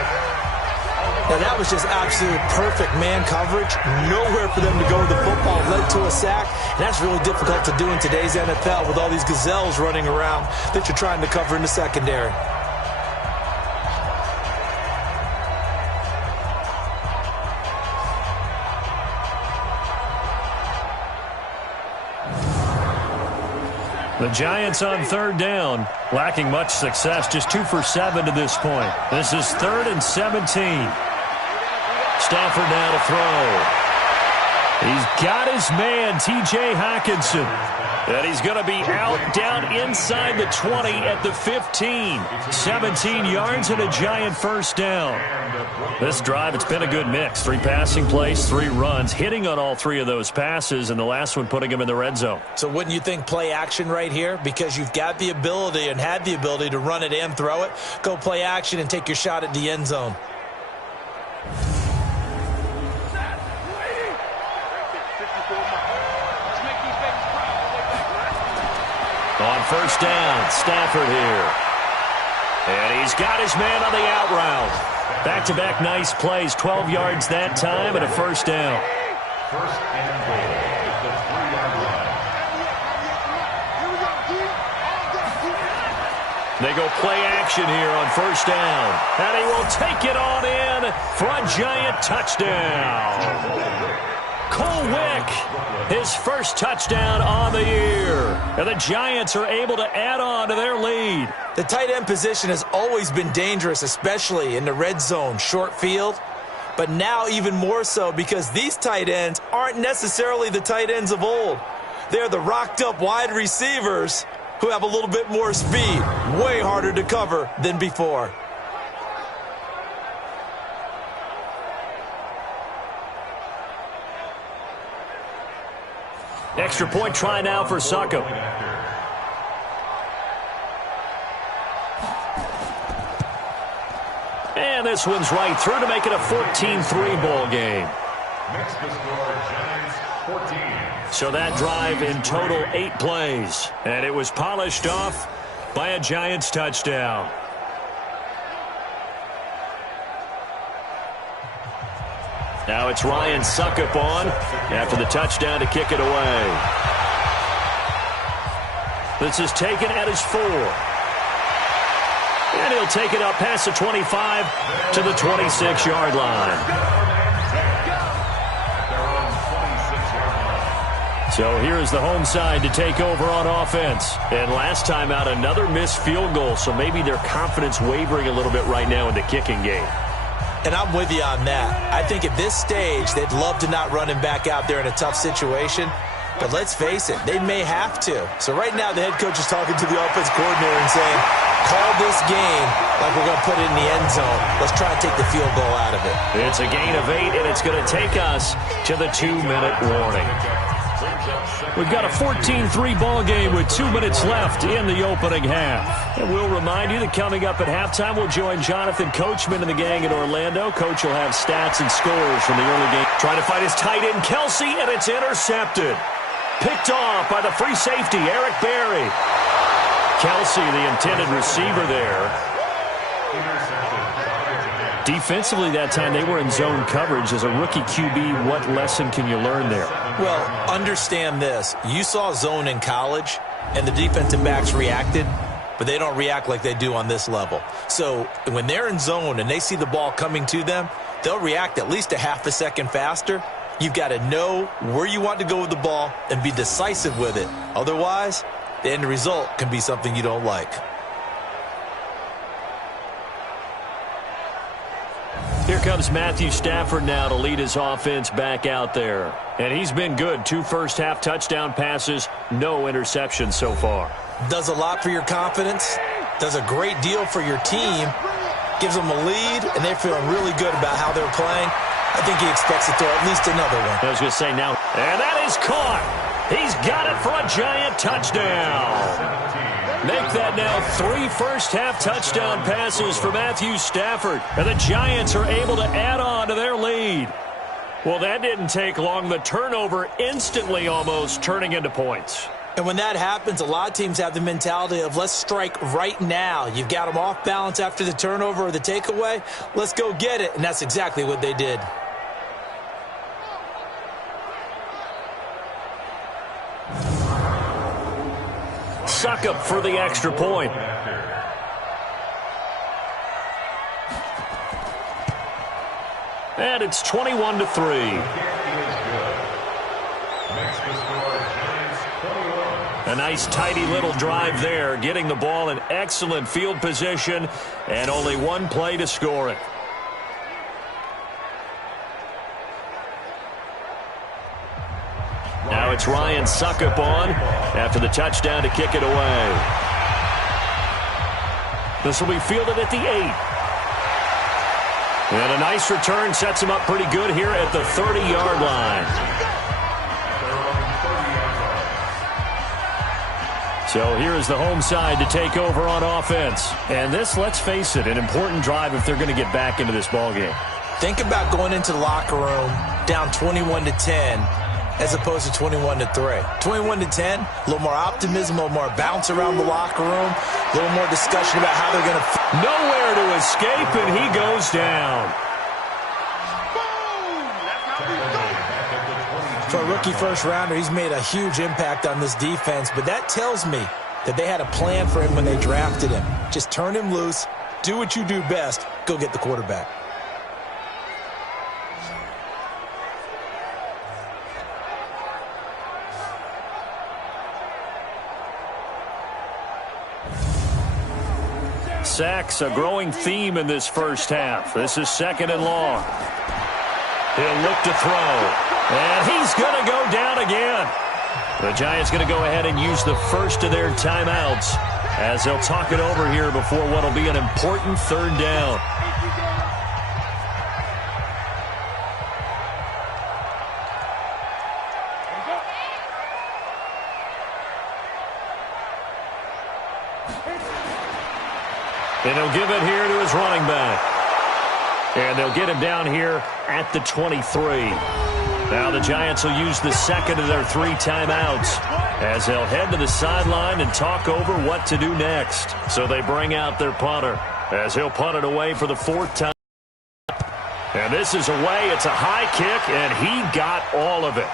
Now, that was just absolute perfect man coverage. Nowhere for them to go with the football. Led to a sack. And that's really difficult to do in today's NFL with all these gazelles running around that you're trying to cover in the secondary. The Giants on 3rd down, lacking much success, just 2 for 7 to this point. This is 3rd and 17. Stafford now to throw. He's got his man, T.J. Hockenson. And he's going to be out down inside the 20 at the 15. 17 yards and a Giant first down. This drive, it's been a good mix. 3 passing plays, 3 runs, hitting on all 3 of those passes, and the last one putting him in the red zone. So wouldn't you think play action right here? Because you've got the ability and had the ability to run it and throw it. Go play action and take your shot at the end zone. On 1st down, Stafford here. And he's got his man on the out route. Back-to-back nice plays, 12 yards that time and a 1st down. 1st and goal at the 3-yard line. They go play action here on 1st down. And he will take it on in for a Giant touchdown. Cole Wick, his first touchdown on the year. And the Giants are able to add on to their lead. The tight end position has always been dangerous, especially in the red zone, short field. But now even more so because these tight ends aren't necessarily the tight ends of old. They're the rocked-up wide receivers who have a little bit more speed. Way harder to cover than before. Extra point try now for Succop. And this one's right through to make it a 14-3 ball game. Next to score, Giants 14. So that drive in total 8 plays. And it was polished off by a Giants touchdown. Now it's Ryan Succop on after the touchdown to kick it away. This is taken at his 4. And he'll take it up past the 25 to the 26-yard line. So here's the home side to take over on offense. And last time out, another missed field goal, so maybe their confidence wavering a little bit right now in the kicking game. And I'm with you on that. I think at this stage, they'd love to not run him back out there in a tough situation. But let's face it, they may have to. So right now, the head coach is talking to the offense coordinator and saying, call this game like we're going to put it in the end zone. Let's try and take the field goal out of it. It's a gain of 8, and it's going to take us to the 2-minute warning. We've got a 14-3 ball game with 2 minutes left in the opening half. And we'll remind you that coming up at halftime, we'll join Jonathan Coachman and the gang in Orlando. Coach will have stats and scores from the early game. Trying to find his tight end, Kelsey, and it's intercepted. Picked off by the free safety, Eric Berry. Kelsey, the intended receiver there. Defensively that time, they were in zone coverage. As a rookie QB, what lesson can you learn there? Well, understand this. You saw zone in college, and the defensive backs reacted, but they don't react like they do on this level. So when they're in zone and they see the ball coming to them, they'll react at least a half a second faster. You've got to know where you want to go with the ball and be decisive with it. Otherwise, the end result can be something you don't like. Here comes Matthew Stafford now to lead his offense back out there. And he's been good. 2 first-half touchdown passes, no interceptions so far. Does a lot for your confidence, does a great deal for your team, gives them a lead, and they're feeling really good about how they're playing. I think he expects to throw at least another one. I was going to say now. And that is caught. He's got it for a giant touchdown. Make that now 3 first-half touchdown passes for Matthew Stafford. And the Giants are able to add on to their lead. Well, that didn't take long. The turnover instantly almost turning into points. And when that happens, a lot of teams have the mentality of let's strike right now. You've got them off balance after the turnover or the takeaway. Let's go get it. And that's exactly what they did. Suckup for the extra point. And it's 21-3. A nice, tidy little drive there, getting the ball in excellent field position, and only one play to score it. Now it's Ryan Suckup on after the touchdown to kick it away. This will be fielded at the 8. And a nice return sets him up pretty good here at the 30-yard line. So here is the home side to take over on offense. And this, let's face it, an important drive if they're going to get back into this ballgame. Think about going into the locker room down 21-10 as opposed to 21-3. 21-10, a little more optimism, a little more bounce around the locker room, a little more discussion about how they're going to... Nowhere to escape, and he goes down. For a rookie first-rounder, he's made a huge impact on this defense, but that tells me that they had a plan for him when they drafted him. Just turn him loose, do what you do best, go get the quarterback. Sacks, a growing theme in this first half. This is 2nd and long. He'll look to throw. And he's going to go down again. The Giants going to go ahead and use the first of their timeouts as they'll talk it over here before what will be an important 3rd down. And he'll give it here to his running back. And they'll get him down here at the 23. Now the Giants will use the 2nd of their 3 timeouts as they'll head to the sideline and talk over what to do next. So they bring out their punter as he'll punt it away for the 4th time. And this is away. It's a high kick, and he got all of it.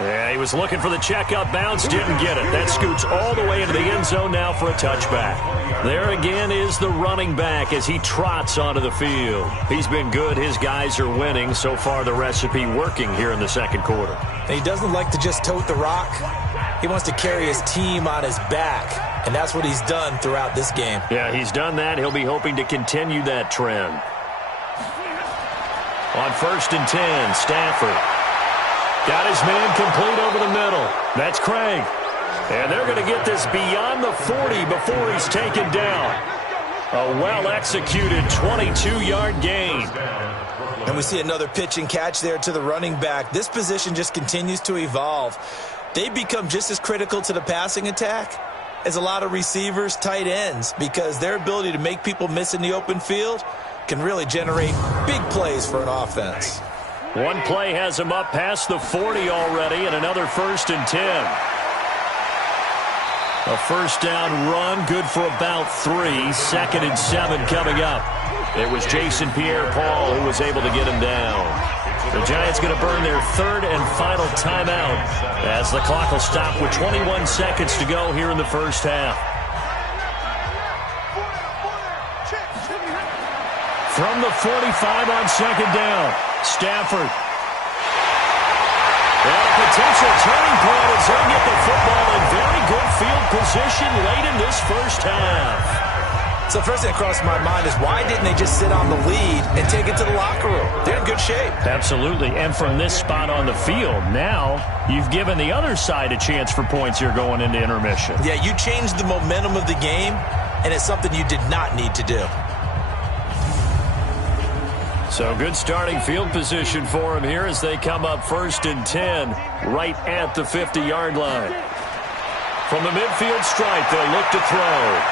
Yeah, he was looking for the checkout bounce, didn't get it. That scoots all the way into the end zone now for a touchback. There again is the running back as he trots onto the field. He's been good. His guys are winning. So far, the recipe working here in the 2nd quarter. He doesn't like to just tote the rock. He wants to carry his team on his back, and that's what he's done throughout this game. Yeah, he's done that. He'll be hoping to continue that trend. On 1st and 10, Stafford. Got his man complete over the middle. That's Craig. And they're going to get this beyond the 40 before he's taken down. A well-executed 22-yard gain. And we see another pitch and catch there to the running back. This position just continues to evolve. They become just as critical to the passing attack as a lot of receivers, tight ends, because their ability to make people miss in the open field can really generate big plays for an offense. One play has him up past the 40 already, and another 1st and 10. A 1st down run, good for about 3. 2nd and 7 coming up. It was Jason Pierre-Paul who was able to get him down. The Giants going to burn their 3rd and final timeout as the clock will stop with 21 seconds to go here in the first half. From the 45 on 2nd down. Stafford. And a potential turning point as he'll get the football in very good field position late in this first half. So first thing that crossed my mind is why didn't they just sit on the lead and take it to the locker room? They're in good shape. Absolutely. And from this spot on the field, now you've given the other side a chance for points here going into intermission. Yeah, you changed the momentum of the game, and it's something you did not need to do. So good starting field position for him here as they come up 1st and 10 right at the 50-yard line. From the midfield stripe, they'll look to throw.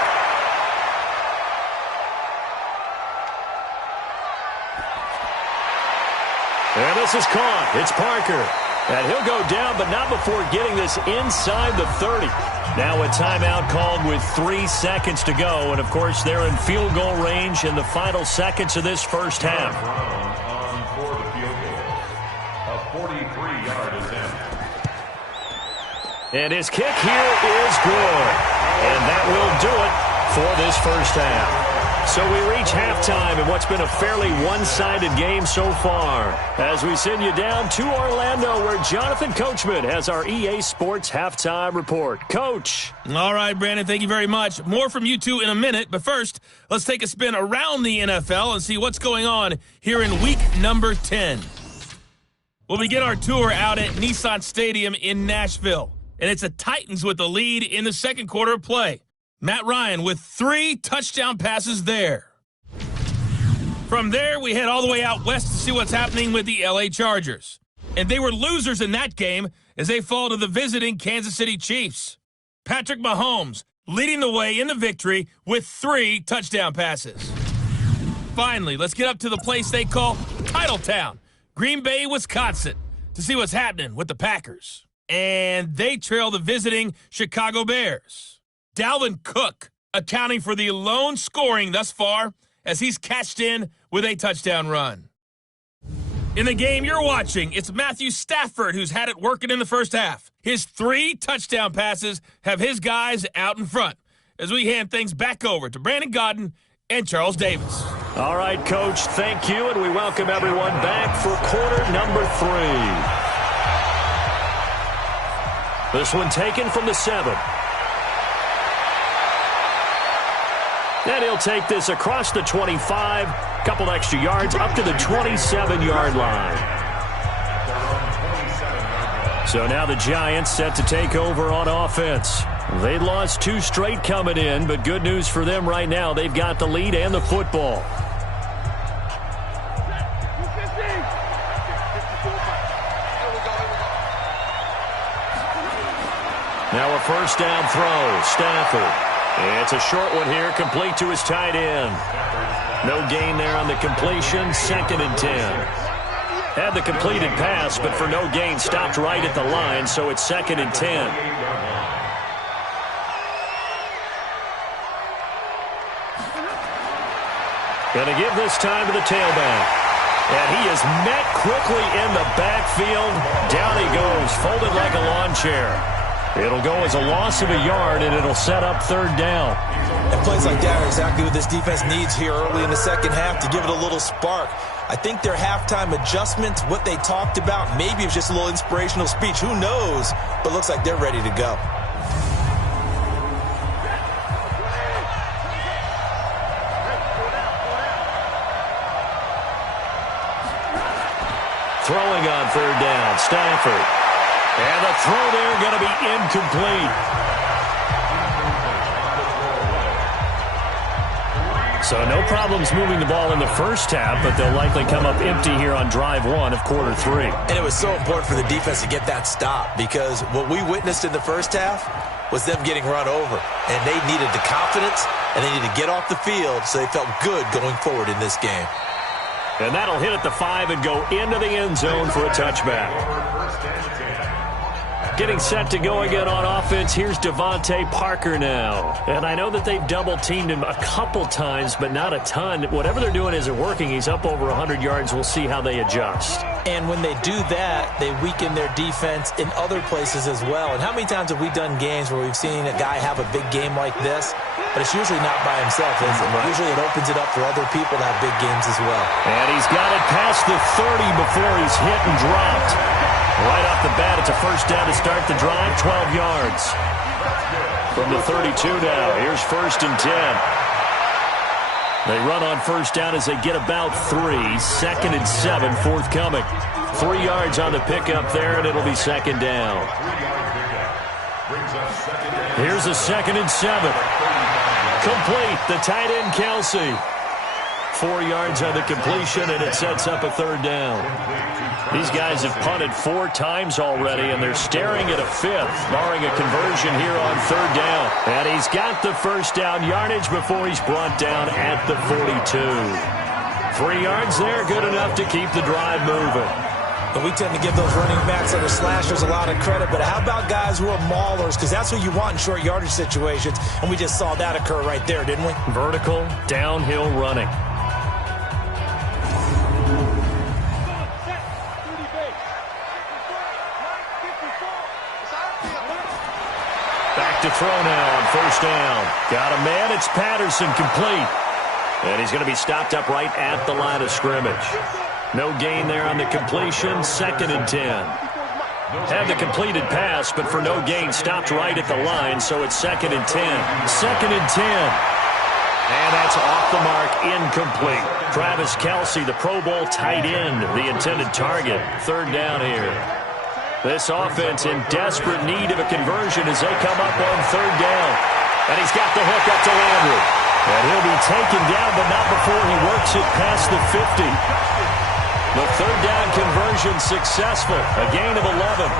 And this is caught. It's Parker. And he'll go down, but not before getting this inside the 30. Now a timeout called with 3 seconds to go. And, of course, they're in field goal range in the final seconds of this first half. On for the field goal. A 43-yard attempt. And his kick here is good. And that will do it for this first half. So we reach halftime in what's been a fairly one-sided game so far, as we send you down to Orlando, where Jonathan Coachman has our EA Sports Halftime Report. Coach. All right, Brandon, thank you very much. More from you two in a minute, but first, let's take a spin around the NFL and see what's going on here in week number 10. We'll begin our tour out at Nissan Stadium in Nashville, and it's the Titans with the lead in the second quarter of play. Matt Ryan with 3 touchdown passes there. From there, we head all the way out west to see what's happening with the LA Chargers. And they were losers in that game as they fall to the visiting Kansas City Chiefs. Patrick Mahomes leading the way in the victory with 3 touchdown passes. Finally, let's get up to the place they call Titletown, Green Bay, Wisconsin, to see what's happening with the Packers. And they trail the visiting Chicago Bears. Dalvin Cook accounting for the lone scoring thus far as he's cashed in with a touchdown run. In the game you're watching, it's Matthew Stafford who's had it working in the first half. His 3 touchdown passes have his guys out in front as we hand things back over to Brandon Godden and Charles Davis. All right, Coach, thank you, and we welcome everyone back for quarter number 3. This one taken from the 7. And he'll take this across the 25, couple extra yards, up to the 27-yard line. So now the Giants set to take over on offense. They lost 2 straight coming in, but good news for them right now. They've got the lead and the football. Now a first down throw, Stafford. It's a short one here, complete to his tight end. No gain there on the completion, 2nd and 10. Had the completed pass, but for no gain, stopped right at the line, so it's 2nd and 10. Gonna give this time to the tailback. And he is met quickly in the backfield. Down he goes, folded like a lawn chair. It'll go as a loss of a yard, and it'll set up 3rd down. And plays like that are exactly what this defense needs here early in the second half to give it a little spark. I think their halftime adjustments, what they talked about, maybe it was just a little inspirational speech. Who knows? But looks like they're ready to go. Throwing on 3rd down, Stafford. And the throw there going to be incomplete. So no problems moving the ball in the first half, but they'll likely come up empty here on drive 1 of quarter 3. And it was so important for the defense to get that stop, because what we witnessed in the first half was them getting run over. And they needed the confidence, and they needed to get off the field so they felt good going forward in this game. And that'll hit at the 5 and go into the end zone for a touchback. Getting set to go again on offense, here's Devontae Parker now. And I know that they've double-teamed him a couple times, but not a ton. Whatever they're doing isn't working. He's up over 100 yards. We'll see how they adjust. And when they do that, they weaken their defense in other places as well. And how many times have we done games where we've seen a guy have a big game like this, but it's usually not by himself, is it? Right. Usually it opens it up for other people to have big games as well. And he's got it past the 30 before he's hit and dropped. Right off the bat, it's a first down to start the drive, 12 yards. From the 32 now, here's 1st and 10. They run on first down as they get about 3. 2nd and 7 forthcoming. 3 yards on the pickup there, and it'll be 2nd down. Here's a 2nd and 7. Complete, the tight end Kelsey. 4 yards on the completion, and it sets up a third down. These guys have punted 4 times already, and they're staring at a 5th, barring a conversion here on third down. And he's got the first down yardage before he's brought down at the 42. 3 yards there, good enough to keep the drive moving. And we tend to give those running backs that are slashers a lot of credit, but how about guys who are maulers? Because that's what you want in short yardage situations, and we just saw that occur right there, didn't we? Vertical, downhill running. Back to throw now on first down. Got a man, it's Patterson, complete. And he's going to be stopped up right at the line of scrimmage. No gain there on the completion, 2nd and 10. Had the completed pass, but for no gain, stopped right at the line, so it's 2nd and 10. 2nd and 10. And that's off the mark, incomplete. Travis Kelce, the Pro Bowl tight end, the intended target. Third down here. This offense in desperate need of a conversion as they come up on third down. And he's got the hook up to Landry. And he'll be taken down, but not before he works it past the 50. The third down conversion successful. A gain of 11.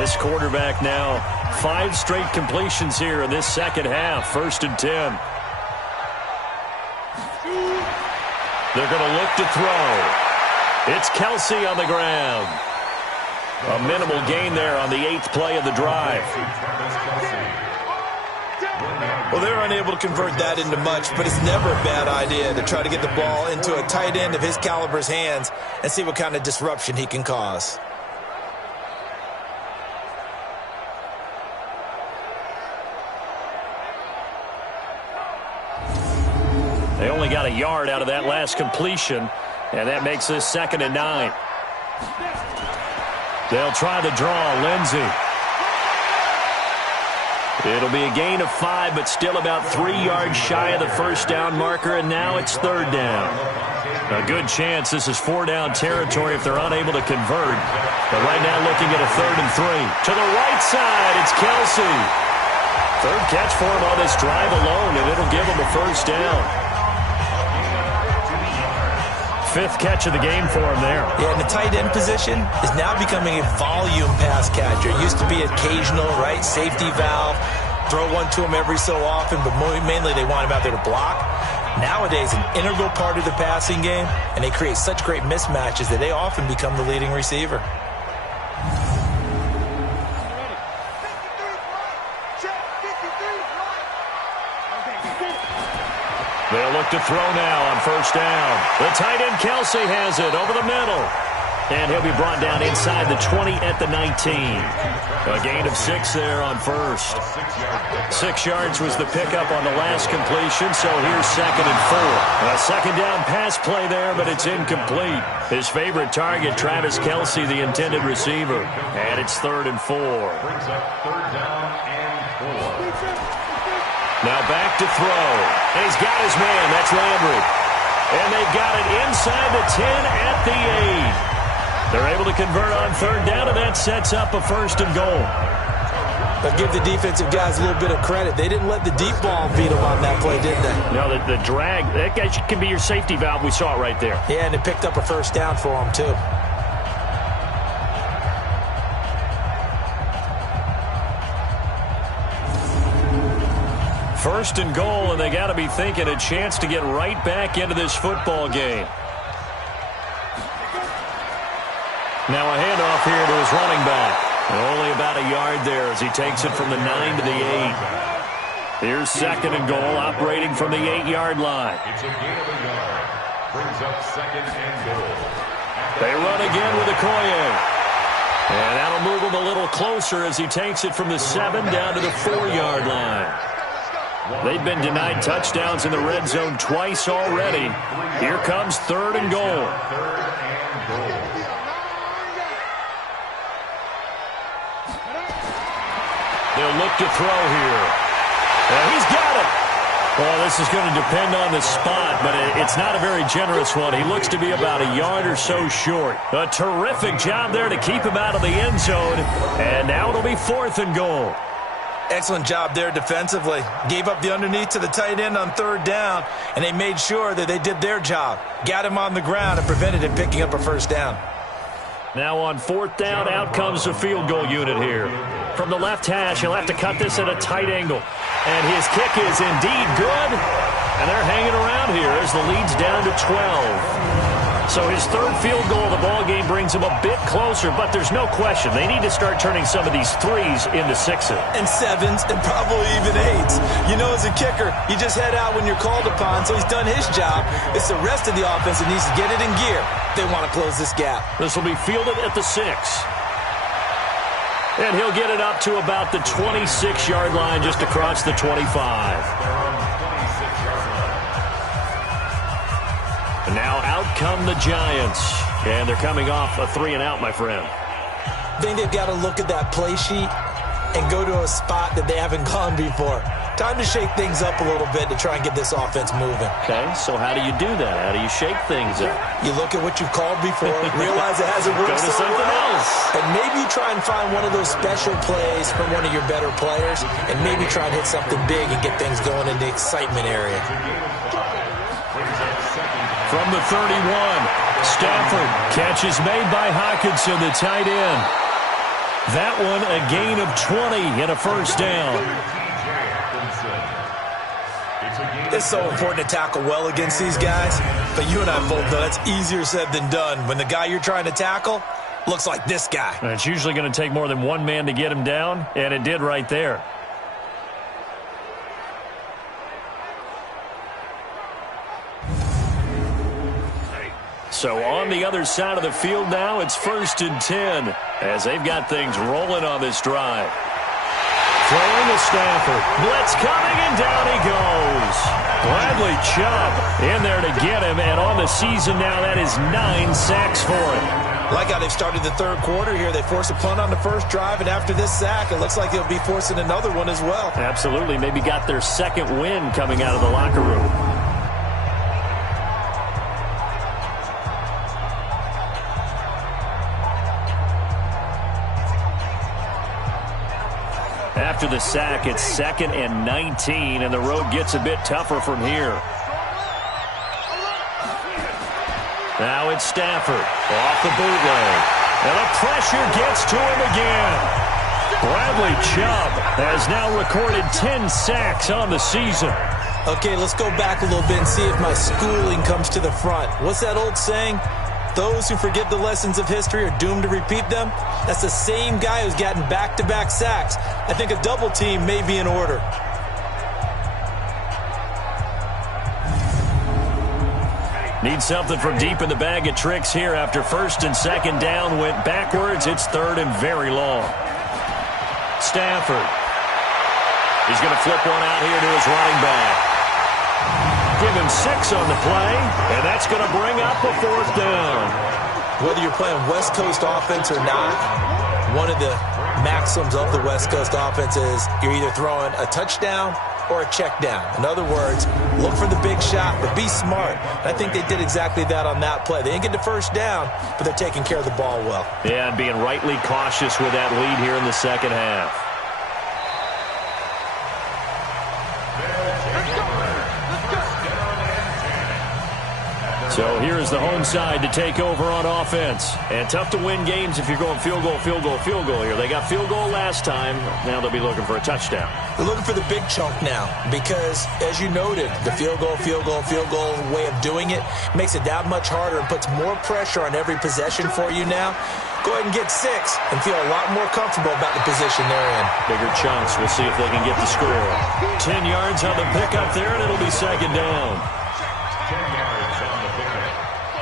This quarterback now, 5 straight completions here in this second half. 1st and 10. They're going to look to throw. It's Kelce on the ground. A minimal gain there on the 8th play of the drive. Well, they're unable to convert that into much, but it's never a bad idea to try to get the ball into a tight end of his caliber's hands and see what kind of disruption he can cause. They only got a yard out of that last completion, and that makes this 2nd and 9. They'll try to draw Lindsey. It'll be a gain of 5, but still about 3 yards shy of the first down marker, and now it's third down. A good chance this is 4-down territory if they're unable to convert. But right now looking at a 3rd and 3. To the right side, it's Kelce. Third catch for him on this drive alone, and it'll give him a first down. 5th catch of the game for him there. Yeah, and the tight end position is now becoming a volume pass catcher. It used to be occasional, right? Safety valve. Throw one to him every so often, but mainly they want him out there to block. Nowadays, an integral part of the passing game, and they create such great mismatches that they often become the leading receiver. They'll look to throw now on first down. The tight end Kelce has it over the middle. And he'll be brought down inside the 20 at the 19. A gain of 6 there on first. 6 yards was the pickup on the last completion, so here's 2nd and 4. A second down pass play there, but it's incomplete. His favorite target, Travis Kelce, the intended receiver. And it's 3rd and 4. Now back to throw. And he's got his man. That's Landry. And they've got it inside the 10 at the 8. They're able to convert on third down, and that sets up a 1st and goal. But give the defensive guys a little bit of credit. They didn't let the deep ball beat them on that play, did they? No, the drag, that guy can be your safety valve. We saw it right there. Yeah, and it picked up a first down for them, too. First and goal, and they got to be thinking a chance to get right back into this football game. Now a handoff here to his running back. And only about a yard there as he takes it from the 9 to the 8. Here's 2nd and goal, operating from the 8-yard line. It's a gain of a yard. Brings up 2nd and goal. They run again with Okoye. And that'll move him a little closer as he takes it from the 7 down to the 4-yard line. They've been denied touchdowns in the red zone twice already. Here comes 3rd and goal. They'll look to throw here. And he's got it. Well, this is going to depend on the spot, but it's not a very generous one. He looks to be about a yard or so short. A terrific job there to keep him out of the end zone. And now it'll be 4th and goal. Excellent job there defensively. Gave up the underneath to the tight end on 3rd down, and they made sure that they did their job. Got him on the ground and prevented him picking up a 1st down. Now on 4th down, out comes the field goal unit here. From the left hash, he'll have to cut this at a tight angle. And his kick is indeed good. And they're hanging around here as the lead's down to 12. So his 3rd field goal of the ball game brings him a bit closer, but there's no question they need to start turning some of these 3s into 6s. And 7s and probably even 8s. You know, as a kicker, you just head out when you're called upon, so he's done his job. It's the rest of the offense that needs to get it in gear. They want to close this gap. This will be fielded at the 6. And he'll get it up to about the 26-yard line just across the 25. And now out come the Giants. And they're coming off a 3-and-out, my friend. I think they've got to look at that play sheet and go to a spot that they haven't gone before. Time to shake things up a little bit to try and get this offense moving. Okay, so how do you do that? How do you shake things up? You look at what you've called before, realize it hasn't worked so something well, else. and maybe you try and find one of those special plays from one of your better players, and maybe try and hit something big and get things going in the excitement area. From the 31, Stafford. Catch is made by Hockenson, the tight end. That one a gain of 20 and a 1st down. It's so important to tackle well against these guys, but you and I both know that's easier said than done when the guy you're trying to tackle looks like this guy. And it's usually going to take more than one man to get him down, and it did right there. So on the other side of the field now, it's 1st and 10 as they've got things rolling on this drive. Throwing to Stafford. Blitz coming, and down he goes. Bradley Chubb in there to get him, and on the season now, that is 9 sacks for him. Like how they've started the 3rd quarter here. They forced a punt on the 1st drive, and after this sack, it looks like they'll be forcing another one as well. Absolutely. Maybe got their 2nd win coming out of the locker room. After the sack, it's 2nd and 19, and the road gets a bit tougher from here. Now it's Stafford off the bootleg. And the pressure gets to him again. Bradley Chubb has now recorded 10 sacks on the season. Okay, let's go back a little bit and see if my schooling comes to the front. What's that old saying? Those who forget the lessons of history are doomed to repeat them. That's the same guy who's gotten back-to-back sacks. I think a double team may be in order. Need something from deep in the bag of tricks here after 1st and 2nd down went backwards. It's 3rd and very long. Stafford. He's going to flip one out here to his running back. Give him 6 on the play, and that's going to bring up a 4th down. Whether you're playing West Coast offense or not, one of the maxims of the West Coast offense is you're either throwing a touchdown or a check down. In other words, look for the big shot, but be smart. And I think they did exactly that on that play. They didn't get the 1st down, but they're taking care of the ball well. Yeah, and being rightly cautious with that lead here in the 2nd half. So here's the home side to take over on offense. And tough to win games if you're going field goal, field goal, field goal here. They got field goal last time. Now they'll be looking for a touchdown. They're looking for the big chunk now because, as you noted, the field goal way of doing it makes it that much harder and puts more pressure on every possession for you now. Go ahead and get 6 and feel a lot more comfortable about the position they're in. Bigger chunks. We'll see if they can get the score. 10 yards on the pickup there, and it'll be 2nd down. 10 yards on the pickup.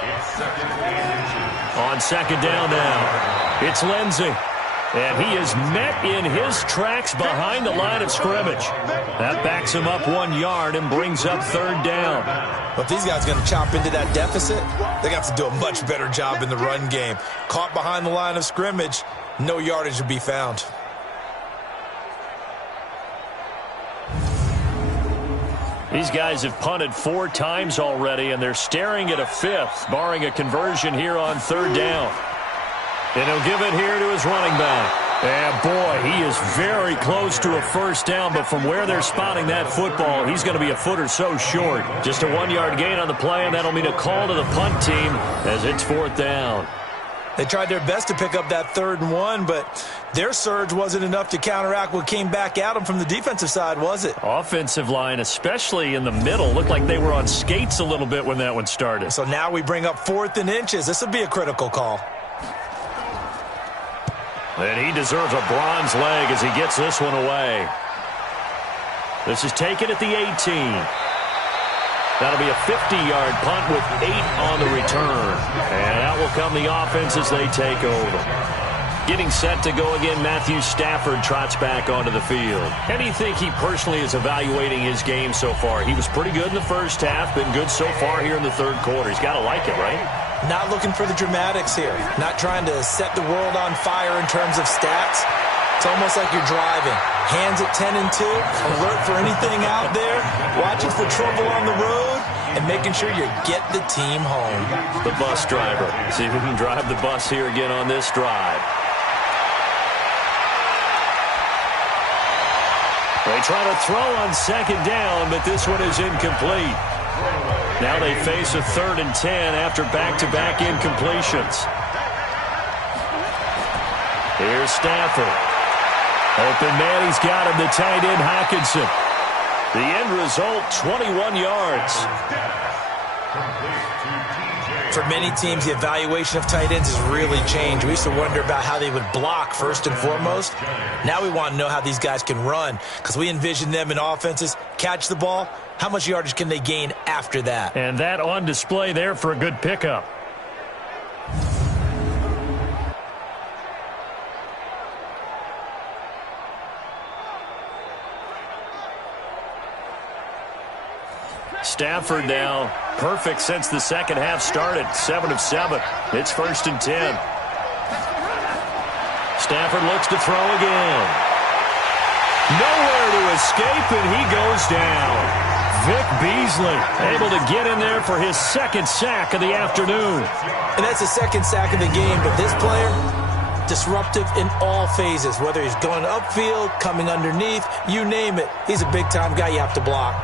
It's 2nd and 2. On 2nd down now, it's Lindsey. And he is met in his tracks behind the line of scrimmage. That backs him up 1 yard and brings up 3rd down. But if these guys are going to chop into that deficit, they got to do a much better job in the run game. Caught behind the line of scrimmage, no yardage to be found. These guys have punted 4 times already, and they're staring at a 5th, barring a conversion here on 3rd down. And he'll give it here to his running back. And, boy, he is very close to a 1st down, but from where they're spotting that football, he's going to be a foot or so short. Just a 1-yard gain on the play, and that'll mean a call to the punt team as it's 4th down. They tried their best to pick up that 3rd and 1, but their surge wasn't enough to counteract what came back at them from the defensive side, was it? Offensive line, especially in the middle, looked like they were on skates a little bit when that one started. So now we bring up 4th and inches. This would be a critical call. And he deserves a bronze leg as he gets this one away. This is taken at the 18. That'll be a 50-yard punt with 8 on the return. And out will come the offense as they take over. Getting set to go again, Matthew Stafford trots back onto the field. How do you think he personally is evaluating his game so far? He was pretty good in the first half, been good so far here in the 3rd quarter. He's got to like it, right? Not looking for the dramatics here. Not trying to set the world on fire in terms of stats. It's almost like you're driving. Hands at 10 and 2, alert for anything out there, watching for trouble on the road, and making sure you get the team home. The bus driver. See if we can drive the bus here again on this drive. They try to throw on 2nd down, but this one is incomplete. Now they face a 3rd and 10 after back-to-back incompletions. Here's Stafford. Open man, he's got him, the tight end Hockenson. The end result, 21 yards. For many teams, the evaluation of tight ends has really changed. We used to wonder about how they would block first and foremost. Now we want to know how these guys can run, because we envision them in offenses, catch the ball, how much yardage can they gain after that? And that on display there for a good pickup. Stafford now perfect since the 2nd half started. 7 of 7. It's 1st and 10. Stafford looks to throw again. Nowhere to escape, and he goes down. Vic Beasley able to get in there for his 2nd sack of the afternoon. And that's the 2nd sack of the game, but this player, disruptive in all phases, whether he's going upfield, coming underneath, you name it. He's a big-time guy you have to block.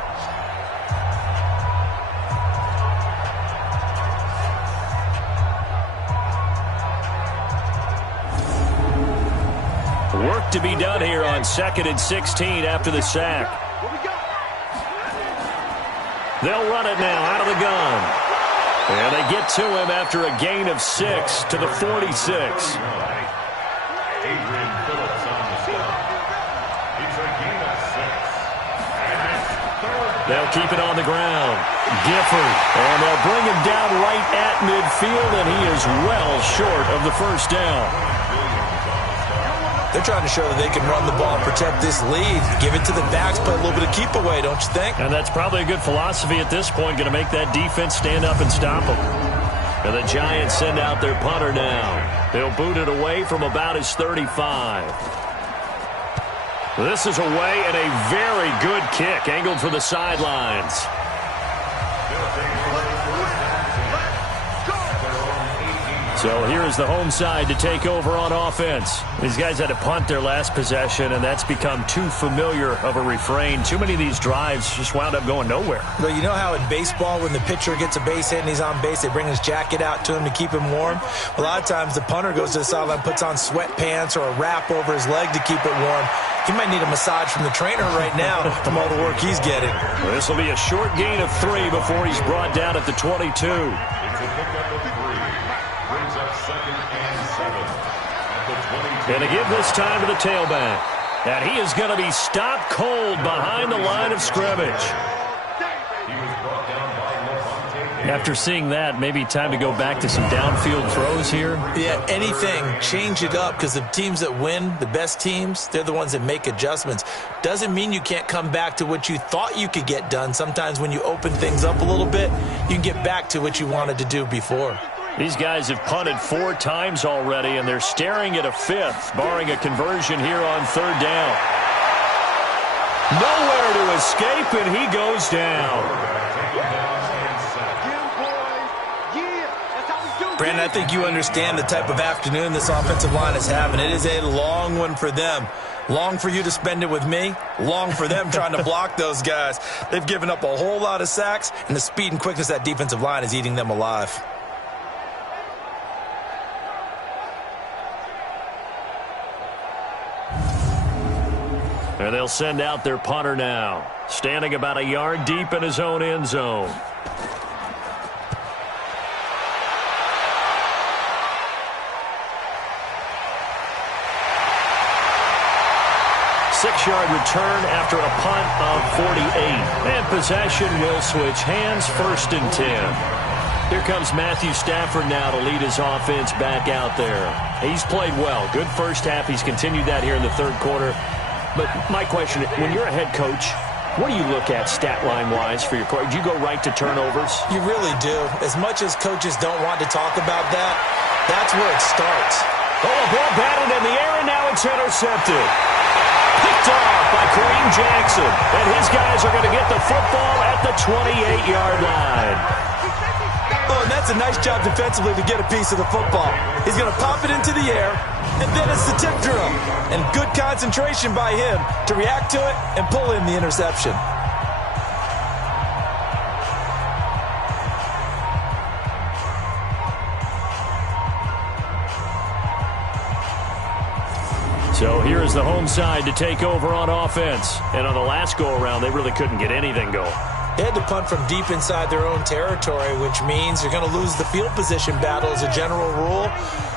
Work to be done here on 2nd and 16 after the sack. They'll run it now out of the gun. And they get to him after a gain of 6 to the 46. They'll keep it on the ground. Gifford. And they'll bring him down right at midfield, and he is well short of the 1st down. They're trying to show that they can run the ball and protect this lead. Give it to the backs, play a little bit of keep away, don't you think? And that's probably a good philosophy at this point, going to make that defense stand up and stop them. And the Giants send out their punter now. They'll boot it away from about his 35. This is away and a very good kick, angled for the sidelines. So here is the home side to take over on offense. These guys had to punt their last possession, and that's become too familiar of a refrain. Too many of these drives just wound up going nowhere. But you know how in baseball, when the pitcher gets a base hit and he's on base, they bring his jacket out to him to keep him warm? A lot of times the punter goes to the sideline, puts on sweatpants or a wrap over his leg to keep it warm. He might need a massage from the trainer right now from all the work he's getting. Well, this will be a short gain of 3 before he's brought down at the 22. And to give this time to the tailback. And he is going to be stopped cold behind the line of scrimmage. After seeing that, maybe time to go back to some downfield throws here. Yeah, anything. Change it up, because the teams that win, the best teams, they're the ones that make adjustments. Doesn't mean you can't come back to what you thought you could get done. Sometimes when you open things up a little bit, you can get back to what you wanted to do before. These guys have punted 4 times already, and they're staring at a 5th, barring a conversion here on 3rd down. Nowhere to escape, and he goes down. Brandon, I think you understand the type of afternoon this offensive line is having. It is a long one for them. Long for you to spend it with me. Long for them trying to block those guys. They've given up a whole lot of sacks, and the speed and quickness of that defensive line is eating them alive. And they'll send out their punter now, standing about a yard deep in his own end zone. Six-yard return after a punt of 48. And possession will switch hands, 1st and 10. Here comes Matthew Stafford now to lead his offense back out there. He's played well. Good first half. He's continued that here in the third quarter. But my question, when you're a head coach, what do you look at stat line-wise for your coach? Do you go right to turnovers? You really do. As much as coaches don't want to talk about that, that's where it starts. Oh, a ball batted in the air, and now it's intercepted. Picked off by Kareem Jackson. And his guys are going to get the football at the 28-yard line. Oh, and that's a nice job defensively to get a piece of the football. He's going to pop it into the air, and then it's the tip drill. And good concentration by him to react to it and pull in the interception. So here is the home side to take over on offense. And on the last go-around, they really couldn't get anything going. They had to punt from deep inside their own territory, which means you're going to lose the field position battle as a general rule.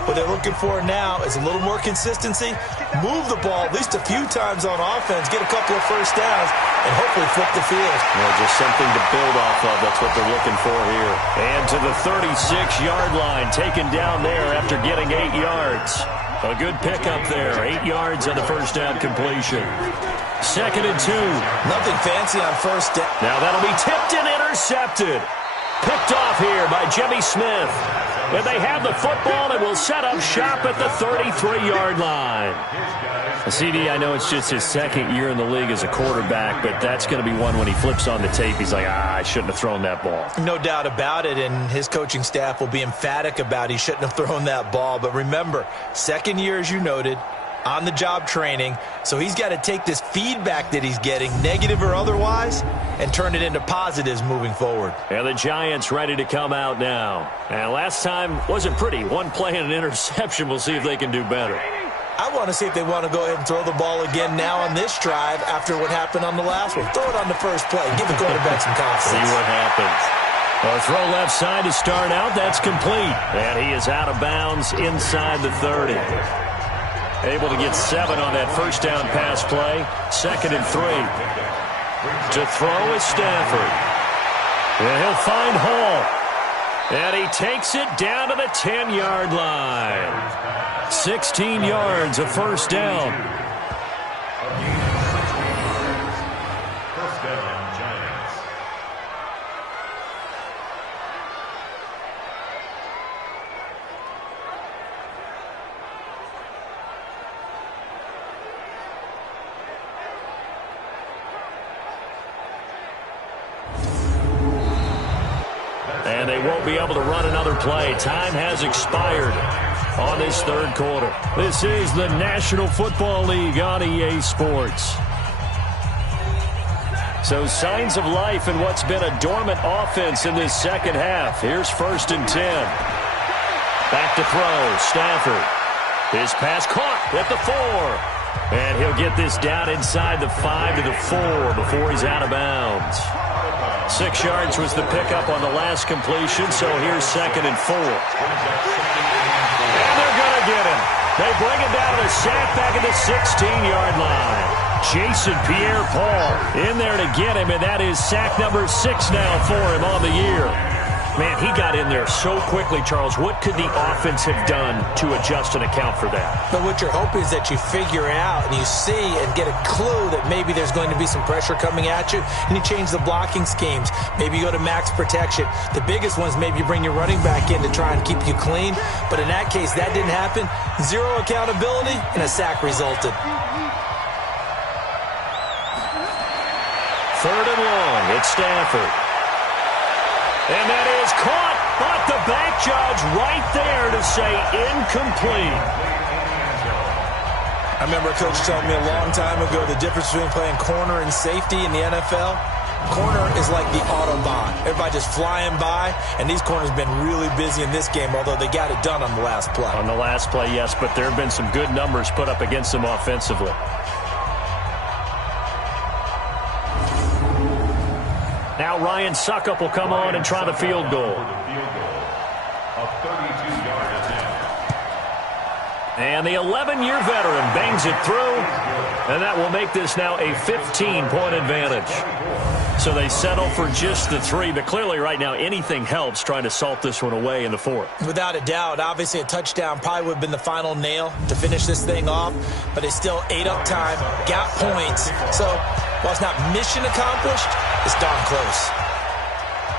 What they're looking for now is a little more consistency, move the ball at least a few times on offense, get a couple of first downs, and hopefully flip the field. Just something to build off of. That's what they're looking for here. And to the 36-yard line, taken down there after getting 8 yards. A good pickup there. 8 yards on the first down completion. 2nd and 2. Nothing fancy on first down. Now that'll be tipped and intercepted. Picked off here by Jimmy Smith. And they have the football and will set up shop at the 33-yard line. CD, I know it's just his 2nd year in the league as a quarterback, but that's going to be one when he flips on the tape. He's like, I shouldn't have thrown that ball. No doubt about it, and his coaching staff will be emphatic about he shouldn't have thrown that ball. But remember, 2nd year, as you noted, on-the-job training, so he's got to take this feedback that he's getting, negative or otherwise, and turn it into positives moving forward. And the Giants ready to come out now. And last time wasn't pretty. One play and an interception. We'll see if they can do better. I want to see if they want to go ahead and throw the ball again now on this drive after what happened on the last one. Throw it on the first play. Give the quarterback some confidence. See what happens. A throw left side to start out. That's complete. And he is out of bounds inside the 30. Able to get 7 on that first down pass play. 2nd and 3. To throw is Stafford. And he'll find Hall. And he takes it down to the 10-yard line. 16 yards, a first down. First down, Giants. And they won't be able to run another play. Time has expired on this third quarter. This is the National Football League on EA Sports. So signs of life in what's been a dormant offense in this second half. Here's 1st and 10. Back to throw. Stafford. His pass caught at the 4. And he'll get this down inside the 5 to the 4 before he's out of bounds. 6 yards was the pickup on the last completion, so here's 2nd and 4. And they're going to get him. They bring him down to the sack back at the 16-yard line. Jason Pierre-Paul in there to get him, and that is sack number 6 now for him on the year. Man, he got in there so quickly, Charles. What could the offense have done to adjust and account for that? But what you're hoping is that you figure out and you see and get a clue that maybe there's going to be some pressure coming at you, and you change the blocking schemes. Maybe you go to max protection. The biggest ones, maybe you bring your running back in to try and keep you clean. But in that case, that didn't happen. 0 accountability, and a sack resulted. 3rd and long. It's Stafford. And that is caught, but the back judge right there to say incomplete. I remember a coach telling me a long time ago the difference between playing corner and safety in the NFL. Corner is like the Autobahn. Everybody just flying by, and these corners have been really busy in this game, although they got it done on the last play. On the last play, yes, but there have been some good numbers put up against them offensively. Now Ryan Suckup will come on and try the field goal. And the 11-year veteran bangs it through, and that will make this now a 15-point advantage. So they settle for just the 3, but clearly right now anything helps trying to salt this one away in the 4th. Without a doubt, obviously a touchdown probably would have been the final nail to finish this thing off, but they still ate up time, got points. So while it's not mission accomplished, it's darn close.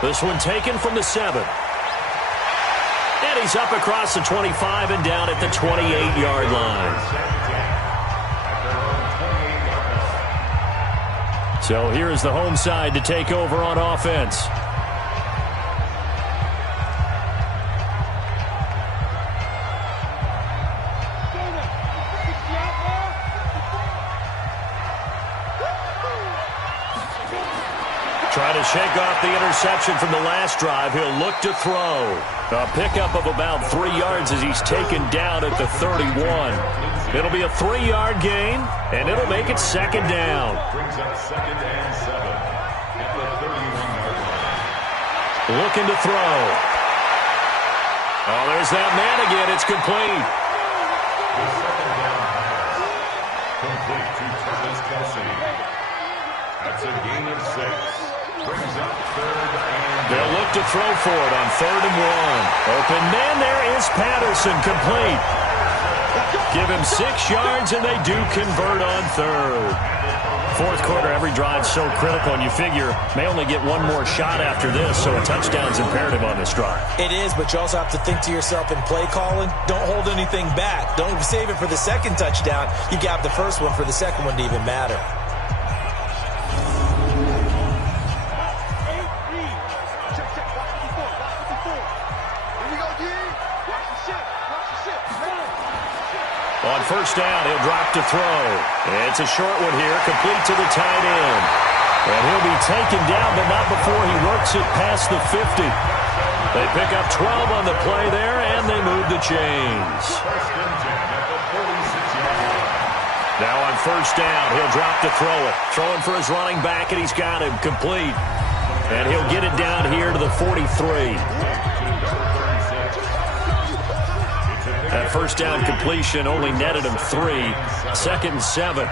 This one taken from the 7. And he's up across the 25 and down at the 28-yard line. So here is the home side to take over on offense. Trying to shake off the interception from the last drive. He'll look to throw. A pickup of about 3 yards as he's taken down at the 31. It'll be a 3-yard gain, and it'll make it 2nd down. Brings up 2nd and 7 at the 31-yard line. Looking to throw. Oh, there's that man again. It's complete. The 2nd down pass. Complete to Travis Kelce. That's a gain of 6. Brings up 3rd and... They'll look to throw for it on 3rd and 1. Open man there is Patterson, complete. Give him 6 yards, and they do convert on 3rd. 4th quarter, every drive's so critical, and you figure may only get one more shot after this, so a touchdown's imperative on this drive. It is, but you also have to think to yourself in play calling, don't hold anything back. Don't save it for the 2nd touchdown. You got the 1st one for the 2nd one to even matter. On 1st down, he'll drop to throw. It's a short one here, complete to the tight end. And he'll be taken down, but not before he works it past the 50. They pick up 12 on the play there, and they move the chains. Now on 1st down, he'll drop to throw it. Throwing for his running back, and he's got him complete. And he'll get it down here to the 43. That 1st down completion only netted him 3. 2nd and 7.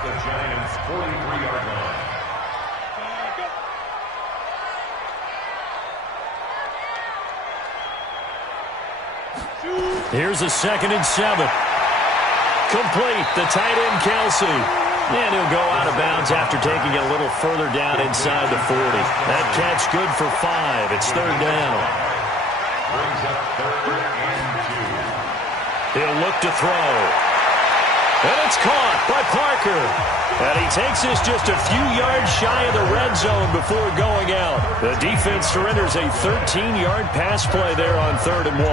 Here's a 2nd and 7. Complete. The tight end, Kelce. And he'll go out of bounds after taking it a little further down inside the 40. That catch good for 5. It's 3rd down. Brings up 3rd and 2. He'll look to throw. And it's caught by Parker. And he takes this just a few yards shy of the red zone before going out. The defense surrenders a 13-yard pass play there on 3rd and 1.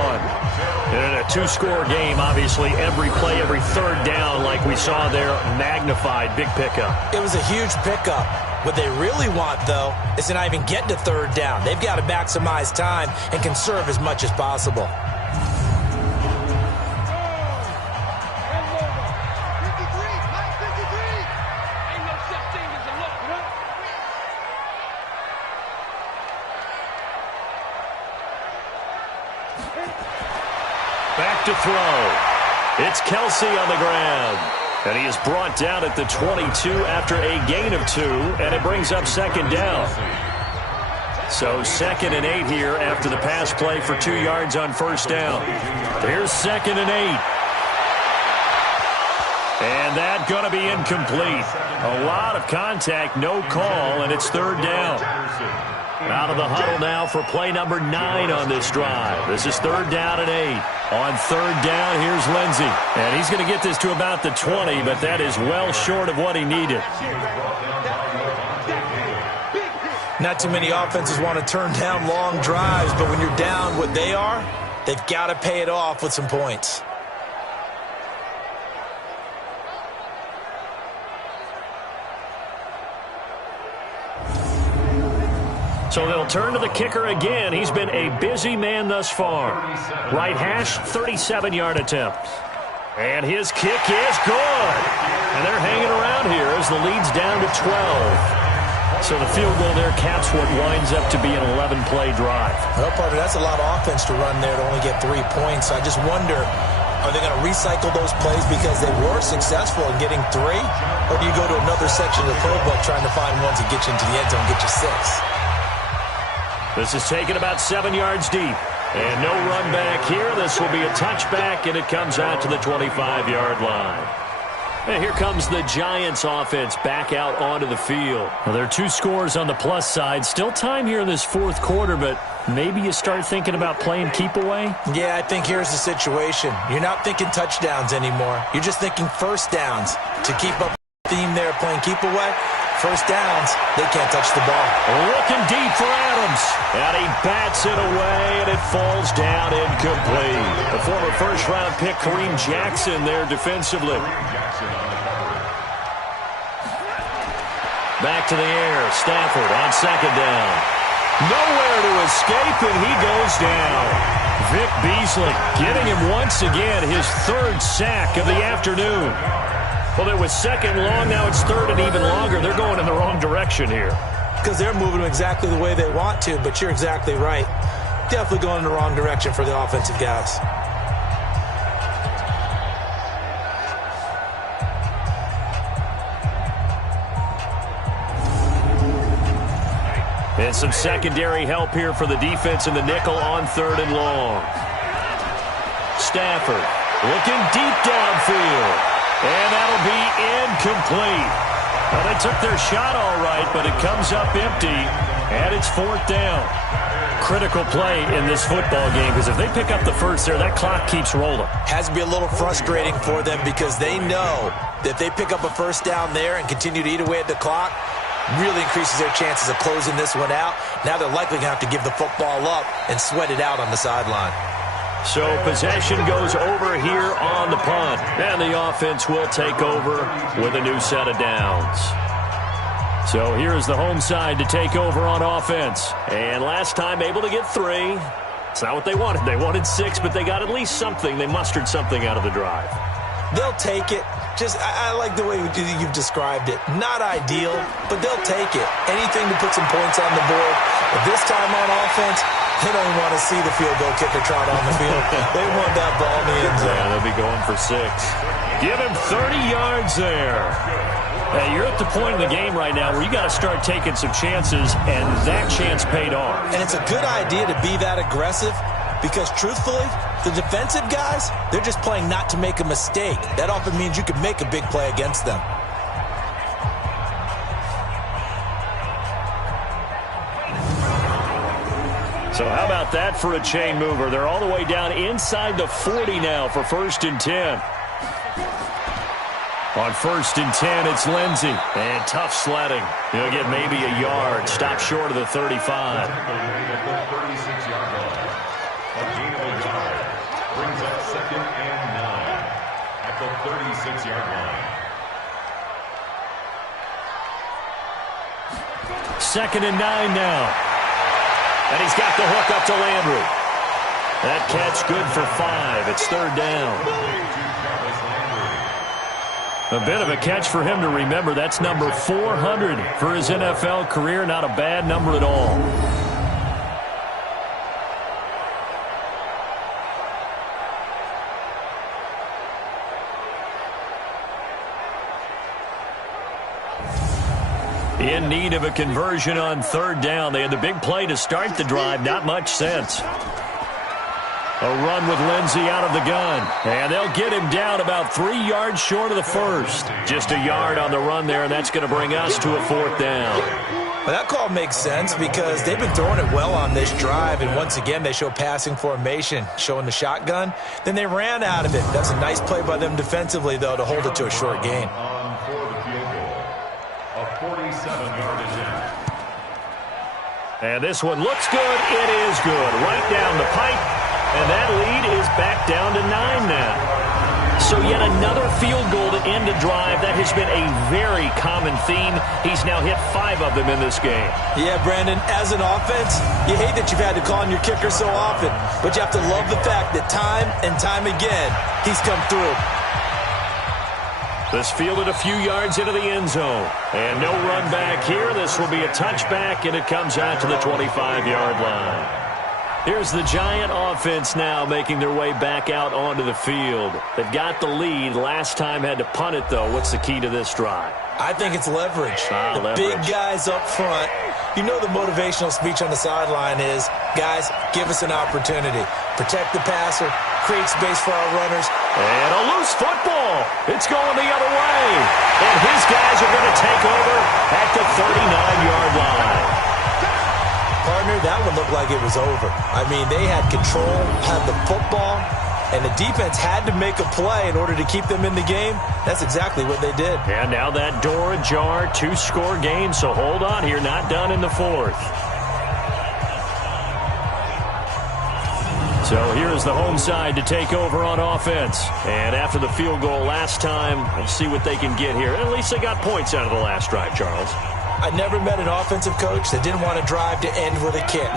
And in a 2-score game, obviously, every play, every 3rd down, like we saw there, magnified. Big pickup. It was a huge pickup. What they really want, though, is to not even get to 3rd down. They've got to maximize time and conserve as much as possible. Back to throw. It's Kelce on the ground. And he is brought down at the 22 after a gain of 2, and it brings up 2nd down. So 2nd and 8 here after the pass play for 2 yards on 1st down. Here's 2nd and 8. And that going to be incomplete. A lot of contact, no call, and it's 3rd down. Out of the huddle now for play number 9 on this drive. This is 3rd down and 8. On 3rd down, here's Lindsey. And he's going to get this to about the 20, but that is well short of what he needed. Not too many offenses want to turn down long drives, but when you're down what they are, they've got to pay it off with some points. So they'll turn to the kicker again. He's been a busy man thus far. Right hash, 37-yard attempt. And his kick is good. And they're hanging around here as the lead's down to 12. So the field goal there caps what winds up to be an 11-play drive. Well, partner, that's a lot of offense to run there to only get 3 points. I just wonder, are they going to recycle those plays because they were successful in getting 3? Or do you go to another section of the playbook trying to find ones that get you into the end zone and get you 6? This is taken about 7 yards deep. And no run back here. This will be a touchback, and it comes out to the 25-yard line. And here comes the Giants offense back out onto the field. Well, there are 2 scores on the plus side. Still time here in this fourth quarter, but maybe you start thinking about playing keep away? Yeah, I think here's the situation. You're not thinking touchdowns anymore. You're just thinking first downs. To keep up the theme there, playing keep away, first downs, they can't touch the ball. Looking deep for Adams. And he bats it away, and it falls down incomplete. The former first-round pick, Kareem Jackson, there defensively. Back to the air. Stafford on second down. Nowhere to escape, and he goes down. Vic Beasley getting him once again his 3rd sack of the afternoon. Well, it was second long. Now it's 3rd and even longer. They're going in the wrong direction here. Because they're moving exactly the way they want to, but you're exactly right. Definitely going in the wrong direction for the offensive guys. And some secondary help here for the defense in the nickel on 3rd and long. Stafford looking deep downfield. And that'll be incomplete. Well, they took their shot all right, but it comes up empty, and it's 4th down. Critical play in this football game, because if they pick up the first there, that clock keeps rolling. Has to be a little frustrating for them because they know that if they pick up a first down there and continue to eat away at the clock, really increases their chances of closing this one out. Now they're likely going to have to give the football up and sweat it out on the sideline. So possession goes over here on the punt. And the offense will take over with a new set of downs. So here's the home side to take over on offense. And last time able to get 3. It's not what they wanted. They wanted 6, but they got at least something. They mustered something out of the drive. They'll take it. I like the way you've described it. Not ideal, but they'll take it. Anything to put some points on the board. But this time on offense, they don't want to see the field goal kicker trot on the field. They want that ball in the end zone. Yeah, they'll be going for 6. Give him 30 yards there. Hey, you're at the point in the game right now where you got to start taking some chances, and that chance paid off. And it's a good idea to be that aggressive because, truthfully, the defensive guys, they're just playing not to make a mistake. That often means you can make a big play against them. So how about that for a chain mover? They're all the way down inside the 40 now for 1st and 10. On 1st and 10, it's Lindsey. And tough sledding. He'll get maybe a yard. Stop short of the 35. A gain of a yard brings up 2nd and 9 at the 36-yard line. 2nd and 9 now. And he's got the hook up to Landry. That catch good for 5. It's 3rd down. A bit of a catch for him to remember. That's number 400 for his NFL career. Not a bad number at all. In need of a conversion on 3rd down. They had the big play to start the drive. Not much sense. A run with Lindsey out of the gun. And they'll get him down about 3 yards short of the first. Just a yard on the run there, and that's going to bring us to a 4th down. Well, that call makes sense because they've been throwing it well on this drive, and once again they show passing formation, showing the shotgun. Then they ran out of it. That's a nice play by them defensively, though, to hold it to a short gain. On for the field goal, a 47-yard attempt. And this one looks good. It is good. Right down the pipe. And that lead is back down to 9 now. So yet another field goal to end a drive. That has been a very common theme. He's now hit 5 of them in this game. Yeah, Brandon, as an offense, you hate that you've had to call on your kicker so often. But you have to love the fact that time and time again, he's come through. This fielded a few yards into the end zone. And no run back here. This will be a touchback, and it comes out to the 25-yard line. Here's the Giant offense now making their way back out onto the field. They've got the lead. Last time had to punt it, though. What's the key to this drive? I think it's leverage. Leverage. Big guys up front. You know the motivational speech on the sideline is, guys, give us an opportunity. Protect the passer, create space for our runners. And a loose football. It's going the other way. And his guys are going to take over at the 39-yard line. Partner, that one looked like it was over. I mean, they had control, had the football, and the defense had to make a play in order to keep them in the game. That's exactly what they did. And now that door ajar, 2-score game, so hold on here, not done in the 4th. So here's the home side to take over on offense. And after the field goal last time, let's see what they can get here. At least they got points out of the last drive, Charles. I never met an offensive coach that didn't want to drive to end with a kick.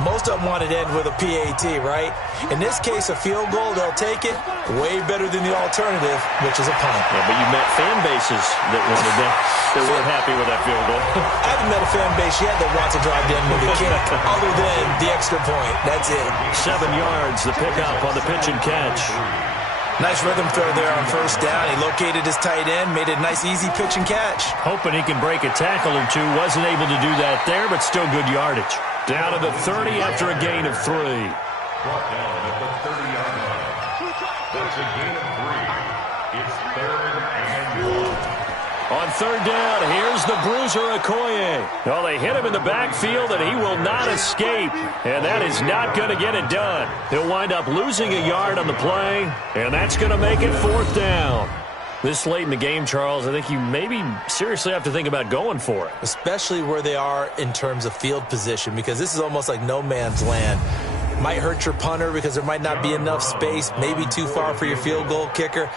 Most of them wanted to end with a PAT, right? In this case, a field goal, they'll take it way better than the alternative, which is a punt. Yeah, but you met fan bases that wanted that. They weren't happy with that field goal. I haven't met a fan base yet that wants to drive to end with a kick other than the extra point. That's it. 7 yards, the pickup on the pitch and catch. Nice rhythm throw there on first down. He located his tight end, made a nice easy pitch and catch. Hoping he can break a tackle or two. Wasn't able to do that there, but still good yardage. Down to the 30 after a gain of 3. Brought down at the 30-yard line. That's a gain of 3. It's 3rd and 1. On 3rd down, here's the bruiser Okoye. Well, they hit him in the backfield, and he will not escape. And that is not going to get it done. He'll wind up losing a yard on the play, and that's going to make it 4th down. This late in the game, Charles, I think you maybe seriously have to think about going for it. Especially where they are in terms of field position, because this is almost like no man's land. Might hurt your punter because there might not be enough space, maybe too far for your field goal kicker.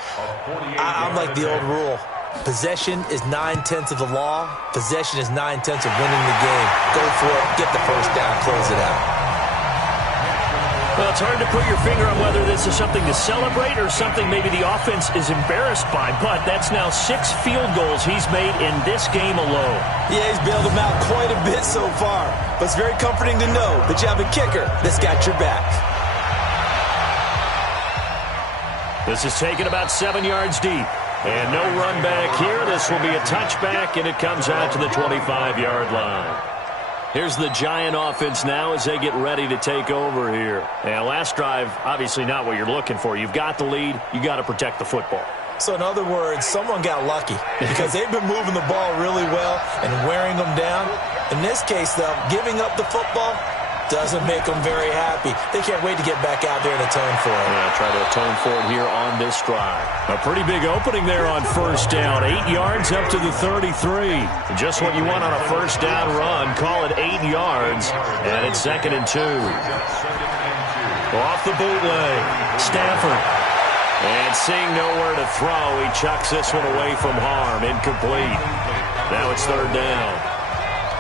I'm like the old rule. Possession is 9/10 of the law. Possession is 9/10 of winning the game. Go for it. Get the first down. Close it out. Well, it's hard to put your finger on whether this is something to celebrate or something maybe the offense is embarrassed by, but that's now 6 field goals he's made in this game alone. Yeah, he's bailed them out quite a bit so far, but it's very comforting to know that you have a kicker that's got your back. This is taken about 7 yards deep. And no run back here. This will be a touchback, and it comes out to the 25-yard line. Here's the Giant offense now as they get ready to take over here. And last drive, obviously not what you're looking for. You've got the lead. You got to protect the football. So in other words, someone got lucky because they've been moving the ball really well and wearing them down. In this case, though, giving up the football doesn't make them very happy. They can't wait to get back out there and atone for it. Yeah, try to atone for it here on this drive. A pretty big opening there on first down. 8 yards up to the 33. Just what you want on a first down run. Call it 8 yards. And it's 2nd and 2. Off the bootleg. Stafford. And seeing nowhere to throw, he chucks this one away from harm. Incomplete. Now it's 3rd down.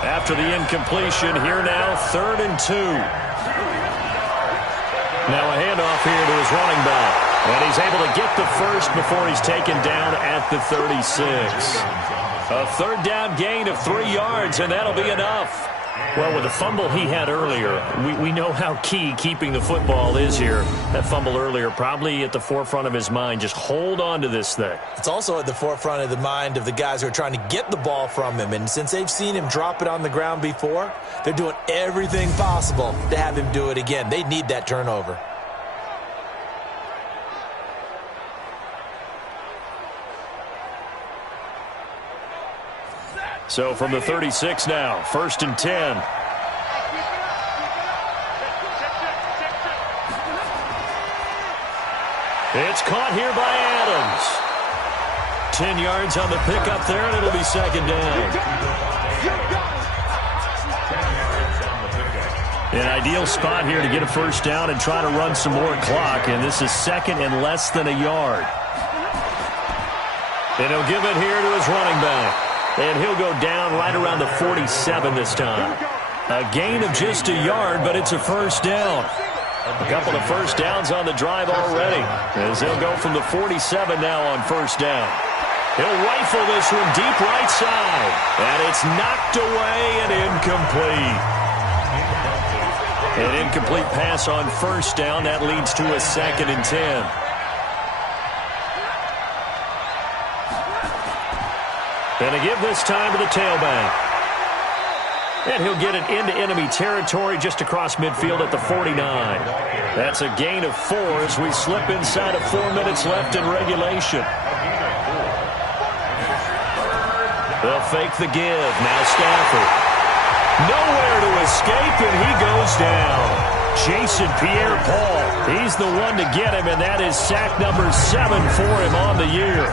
After the incompletion, here now, 3rd and 2. Now a handoff here to his running back. And he's able to get the first before he's taken down at the 36. A 3rd down gain of 3 yards, and that'll be enough. Well, with the fumble he had earlier, we know how key keeping the football is here. That fumble earlier probably at the forefront of his mind. Just hold on to this thing. It's also at the forefront of the mind of the guys who are trying to get the ball from him. And since they've seen him drop it on the ground before, they're doing everything possible to have him do it again. They need that turnover. So from the 36 now, 1st and 10. It's caught here by Adams. 10 yards on the pickup there, and it'll be 2nd down. An ideal spot here to get a first down and try to run some more clock, and this is second and less than a yard. And he'll give it here to his running back. And he'll go down right around the 47 this time. A gain of just a yard, but it's a first down. A couple of first downs on the drive already, as they'll go from the 47 now on first down. He'll rifle this one deep right side, and it's knocked away and incomplete. An incomplete pass on first down. That leads to a 2nd and 10. And a give this time to the tailback. And he'll get it into enemy territory just across midfield at the 49. That's a gain of 4 as we slip inside of 4 minutes left in regulation. They'll fake the give. Now Stafford. Nowhere to escape, and he goes down. Jason Pierre-Paul. He's the one to get him, and that is sack number 7 for him on the year.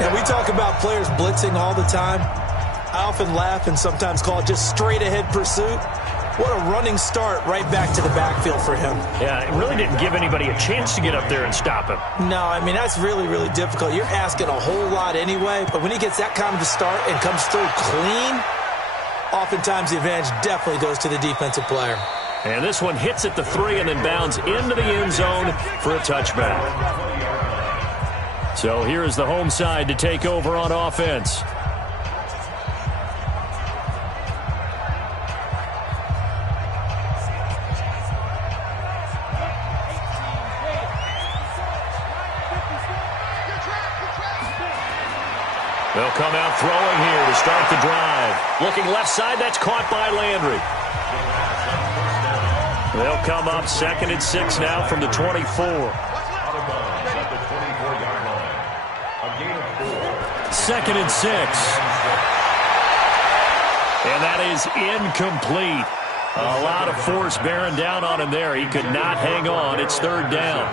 And we talk about players blitzing all the time. I often laugh and sometimes call it just straight-ahead pursuit. What a running start right back to the backfield for him. Yeah, it really didn't give anybody a chance to get up there and stop him. No, I mean, that's really, really difficult. You're asking a whole lot anyway, but when he gets that kind of a start and comes through clean, oftentimes the advantage definitely goes to the defensive player. And this one hits at the 3 and then bounds into the end zone for a touchback. So here is the home side to take over on offense. They'll come out throwing here to start the drive. Looking left side, that's caught by Landry. They'll come up 2nd and 6 now from the 24. 2nd and 6. And that is incomplete. A lot of force bearing down on him there. He could not hang on. It's 3rd down.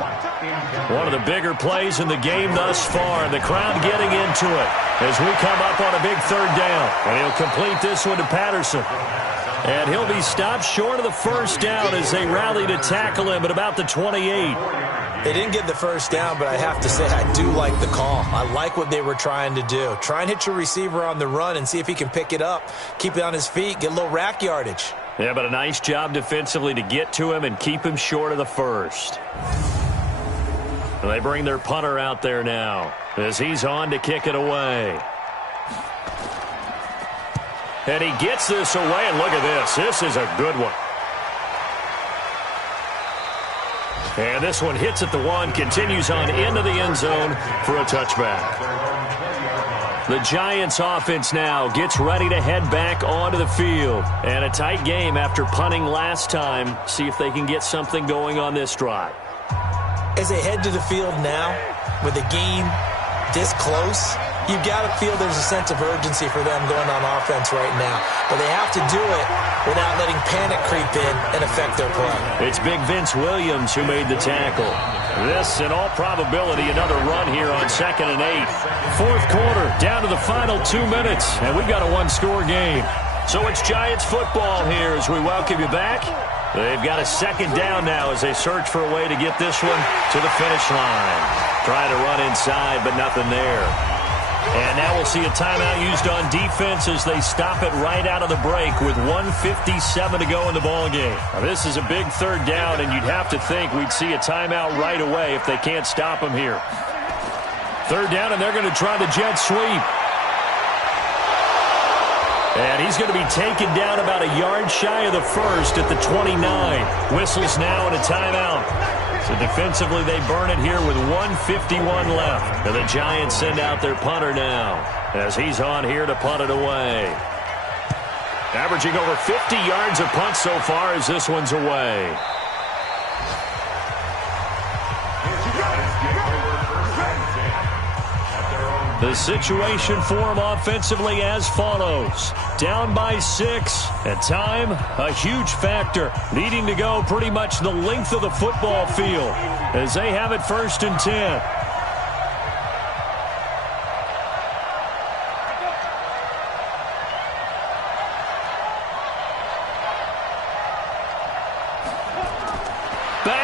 One of the bigger plays in the game thus far. The crowd getting into it as we come up on a big 3rd down. And he'll complete this one to Patterson. And he'll be stopped short of the first down as they rally to tackle him at about the 28. They didn't get the first down, but I have to say I do like the call. I like what they were trying to do. Try and hit your receiver on the run and see if he can pick it up. Keep it on his feet, get a little rack yardage. Yeah, but a nice job defensively to get to him and keep him short of the first. And they bring their punter out there now as he's on to kick it away. And he gets this away, and look at this. This is a good one. And this one hits at the 1, continues on into the end zone for a touchback. The Giants offense now gets ready to head back onto the field. And a tight game after punting last time. See if they can get something going on this drive. As they head to the field now, with the game this close, you've got to feel there's a sense of urgency for them going on offense right now. But they have to do it without letting panic creep in and affect their play. It's Big Vince Williams who made the tackle. This, in all probability, another run here on 2nd and 8. 4th quarter, down to the final 2 minutes, and we've got a one-score game. So it's Giants football here as we welcome you back. They've got a 2nd down now as they search for a way to get this one to the finish line. Trying to run inside, but nothing there. And now we'll see a timeout used on defense as they stop it right out of the break with 1:57 to go in the ballgame. Now, this is a big 3rd down, and you'd have to think we'd see a timeout right away if they can't stop him here. 3rd down, and they're going to try the jet sweep. And he's going to be taken down about a yard shy of the first at the 29. Whistles now and a timeout. So defensively, they burn it here with 1:51 left. And the Giants send out their punter now as he's on here to punt it away. Averaging over 50 yards a punt so far as this one's away. The situation for him offensively as follows. Down by 6. At time, a huge factor. Needing to go pretty much the length of the football field as they have it 1st and 10.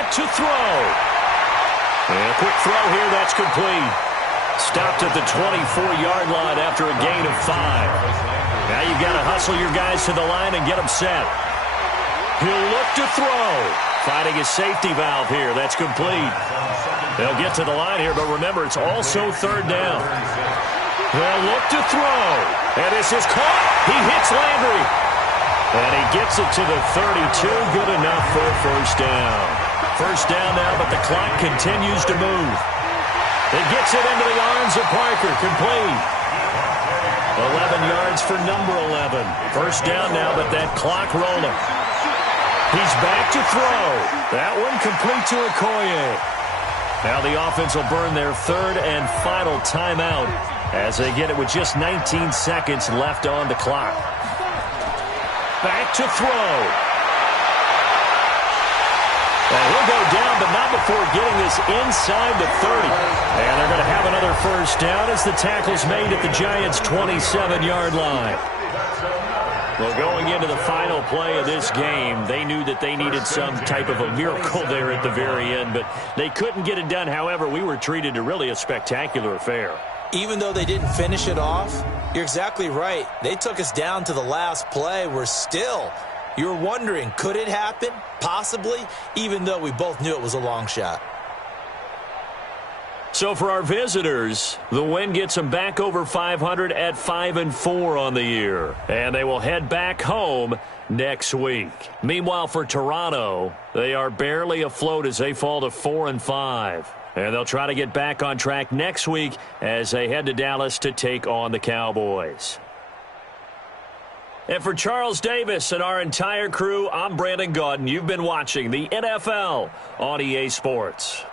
set to throw. And a quick throw here, that's complete. Stopped at the 24-yard line after a gain of 5. Now you've got to hustle your guys to the line and get them set. He'll look to throw. Finding his safety valve here. That's complete. They'll get to the line here, but remember, it's also third down. They'll look to throw. And this is caught. He hits Landry. And he gets it to the 32. Good enough for a first down. First down now, but the clock continues to move. It gets it into the arms of Parker. Complete. 11 yards for number 11. First down now, but that clock rolling. He's back to throw. That one complete to Okoye. Now the offense will burn their third and final timeout as they get it with just 19 seconds left on the clock. Back to throw. And he'll go down, but not before getting this inside the 30. And they're going to have another first down as the tackle's made at the Giants' 27-yard line. Well, going into the final play of this game, they knew that they needed some type of a miracle there at the very end, but they couldn't get it done. However, we were treated to really a spectacular affair. Even though they didn't finish it off, you're exactly right. They took us down to the last play. You're wondering, could it happen? Possibly, even though we both knew it was a long shot. So for our visitors, the win gets them back over 500 at 5-4 on the year. And they will head back home next week. Meanwhile, for Toronto, they are barely afloat as they fall to 4-5. And they'll try to get back on track next week as they head to Dallas to take on the Cowboys. And for Charles Davis and our entire crew, I'm Brandon Gaudin. You've been watching the NFL on EA Sports.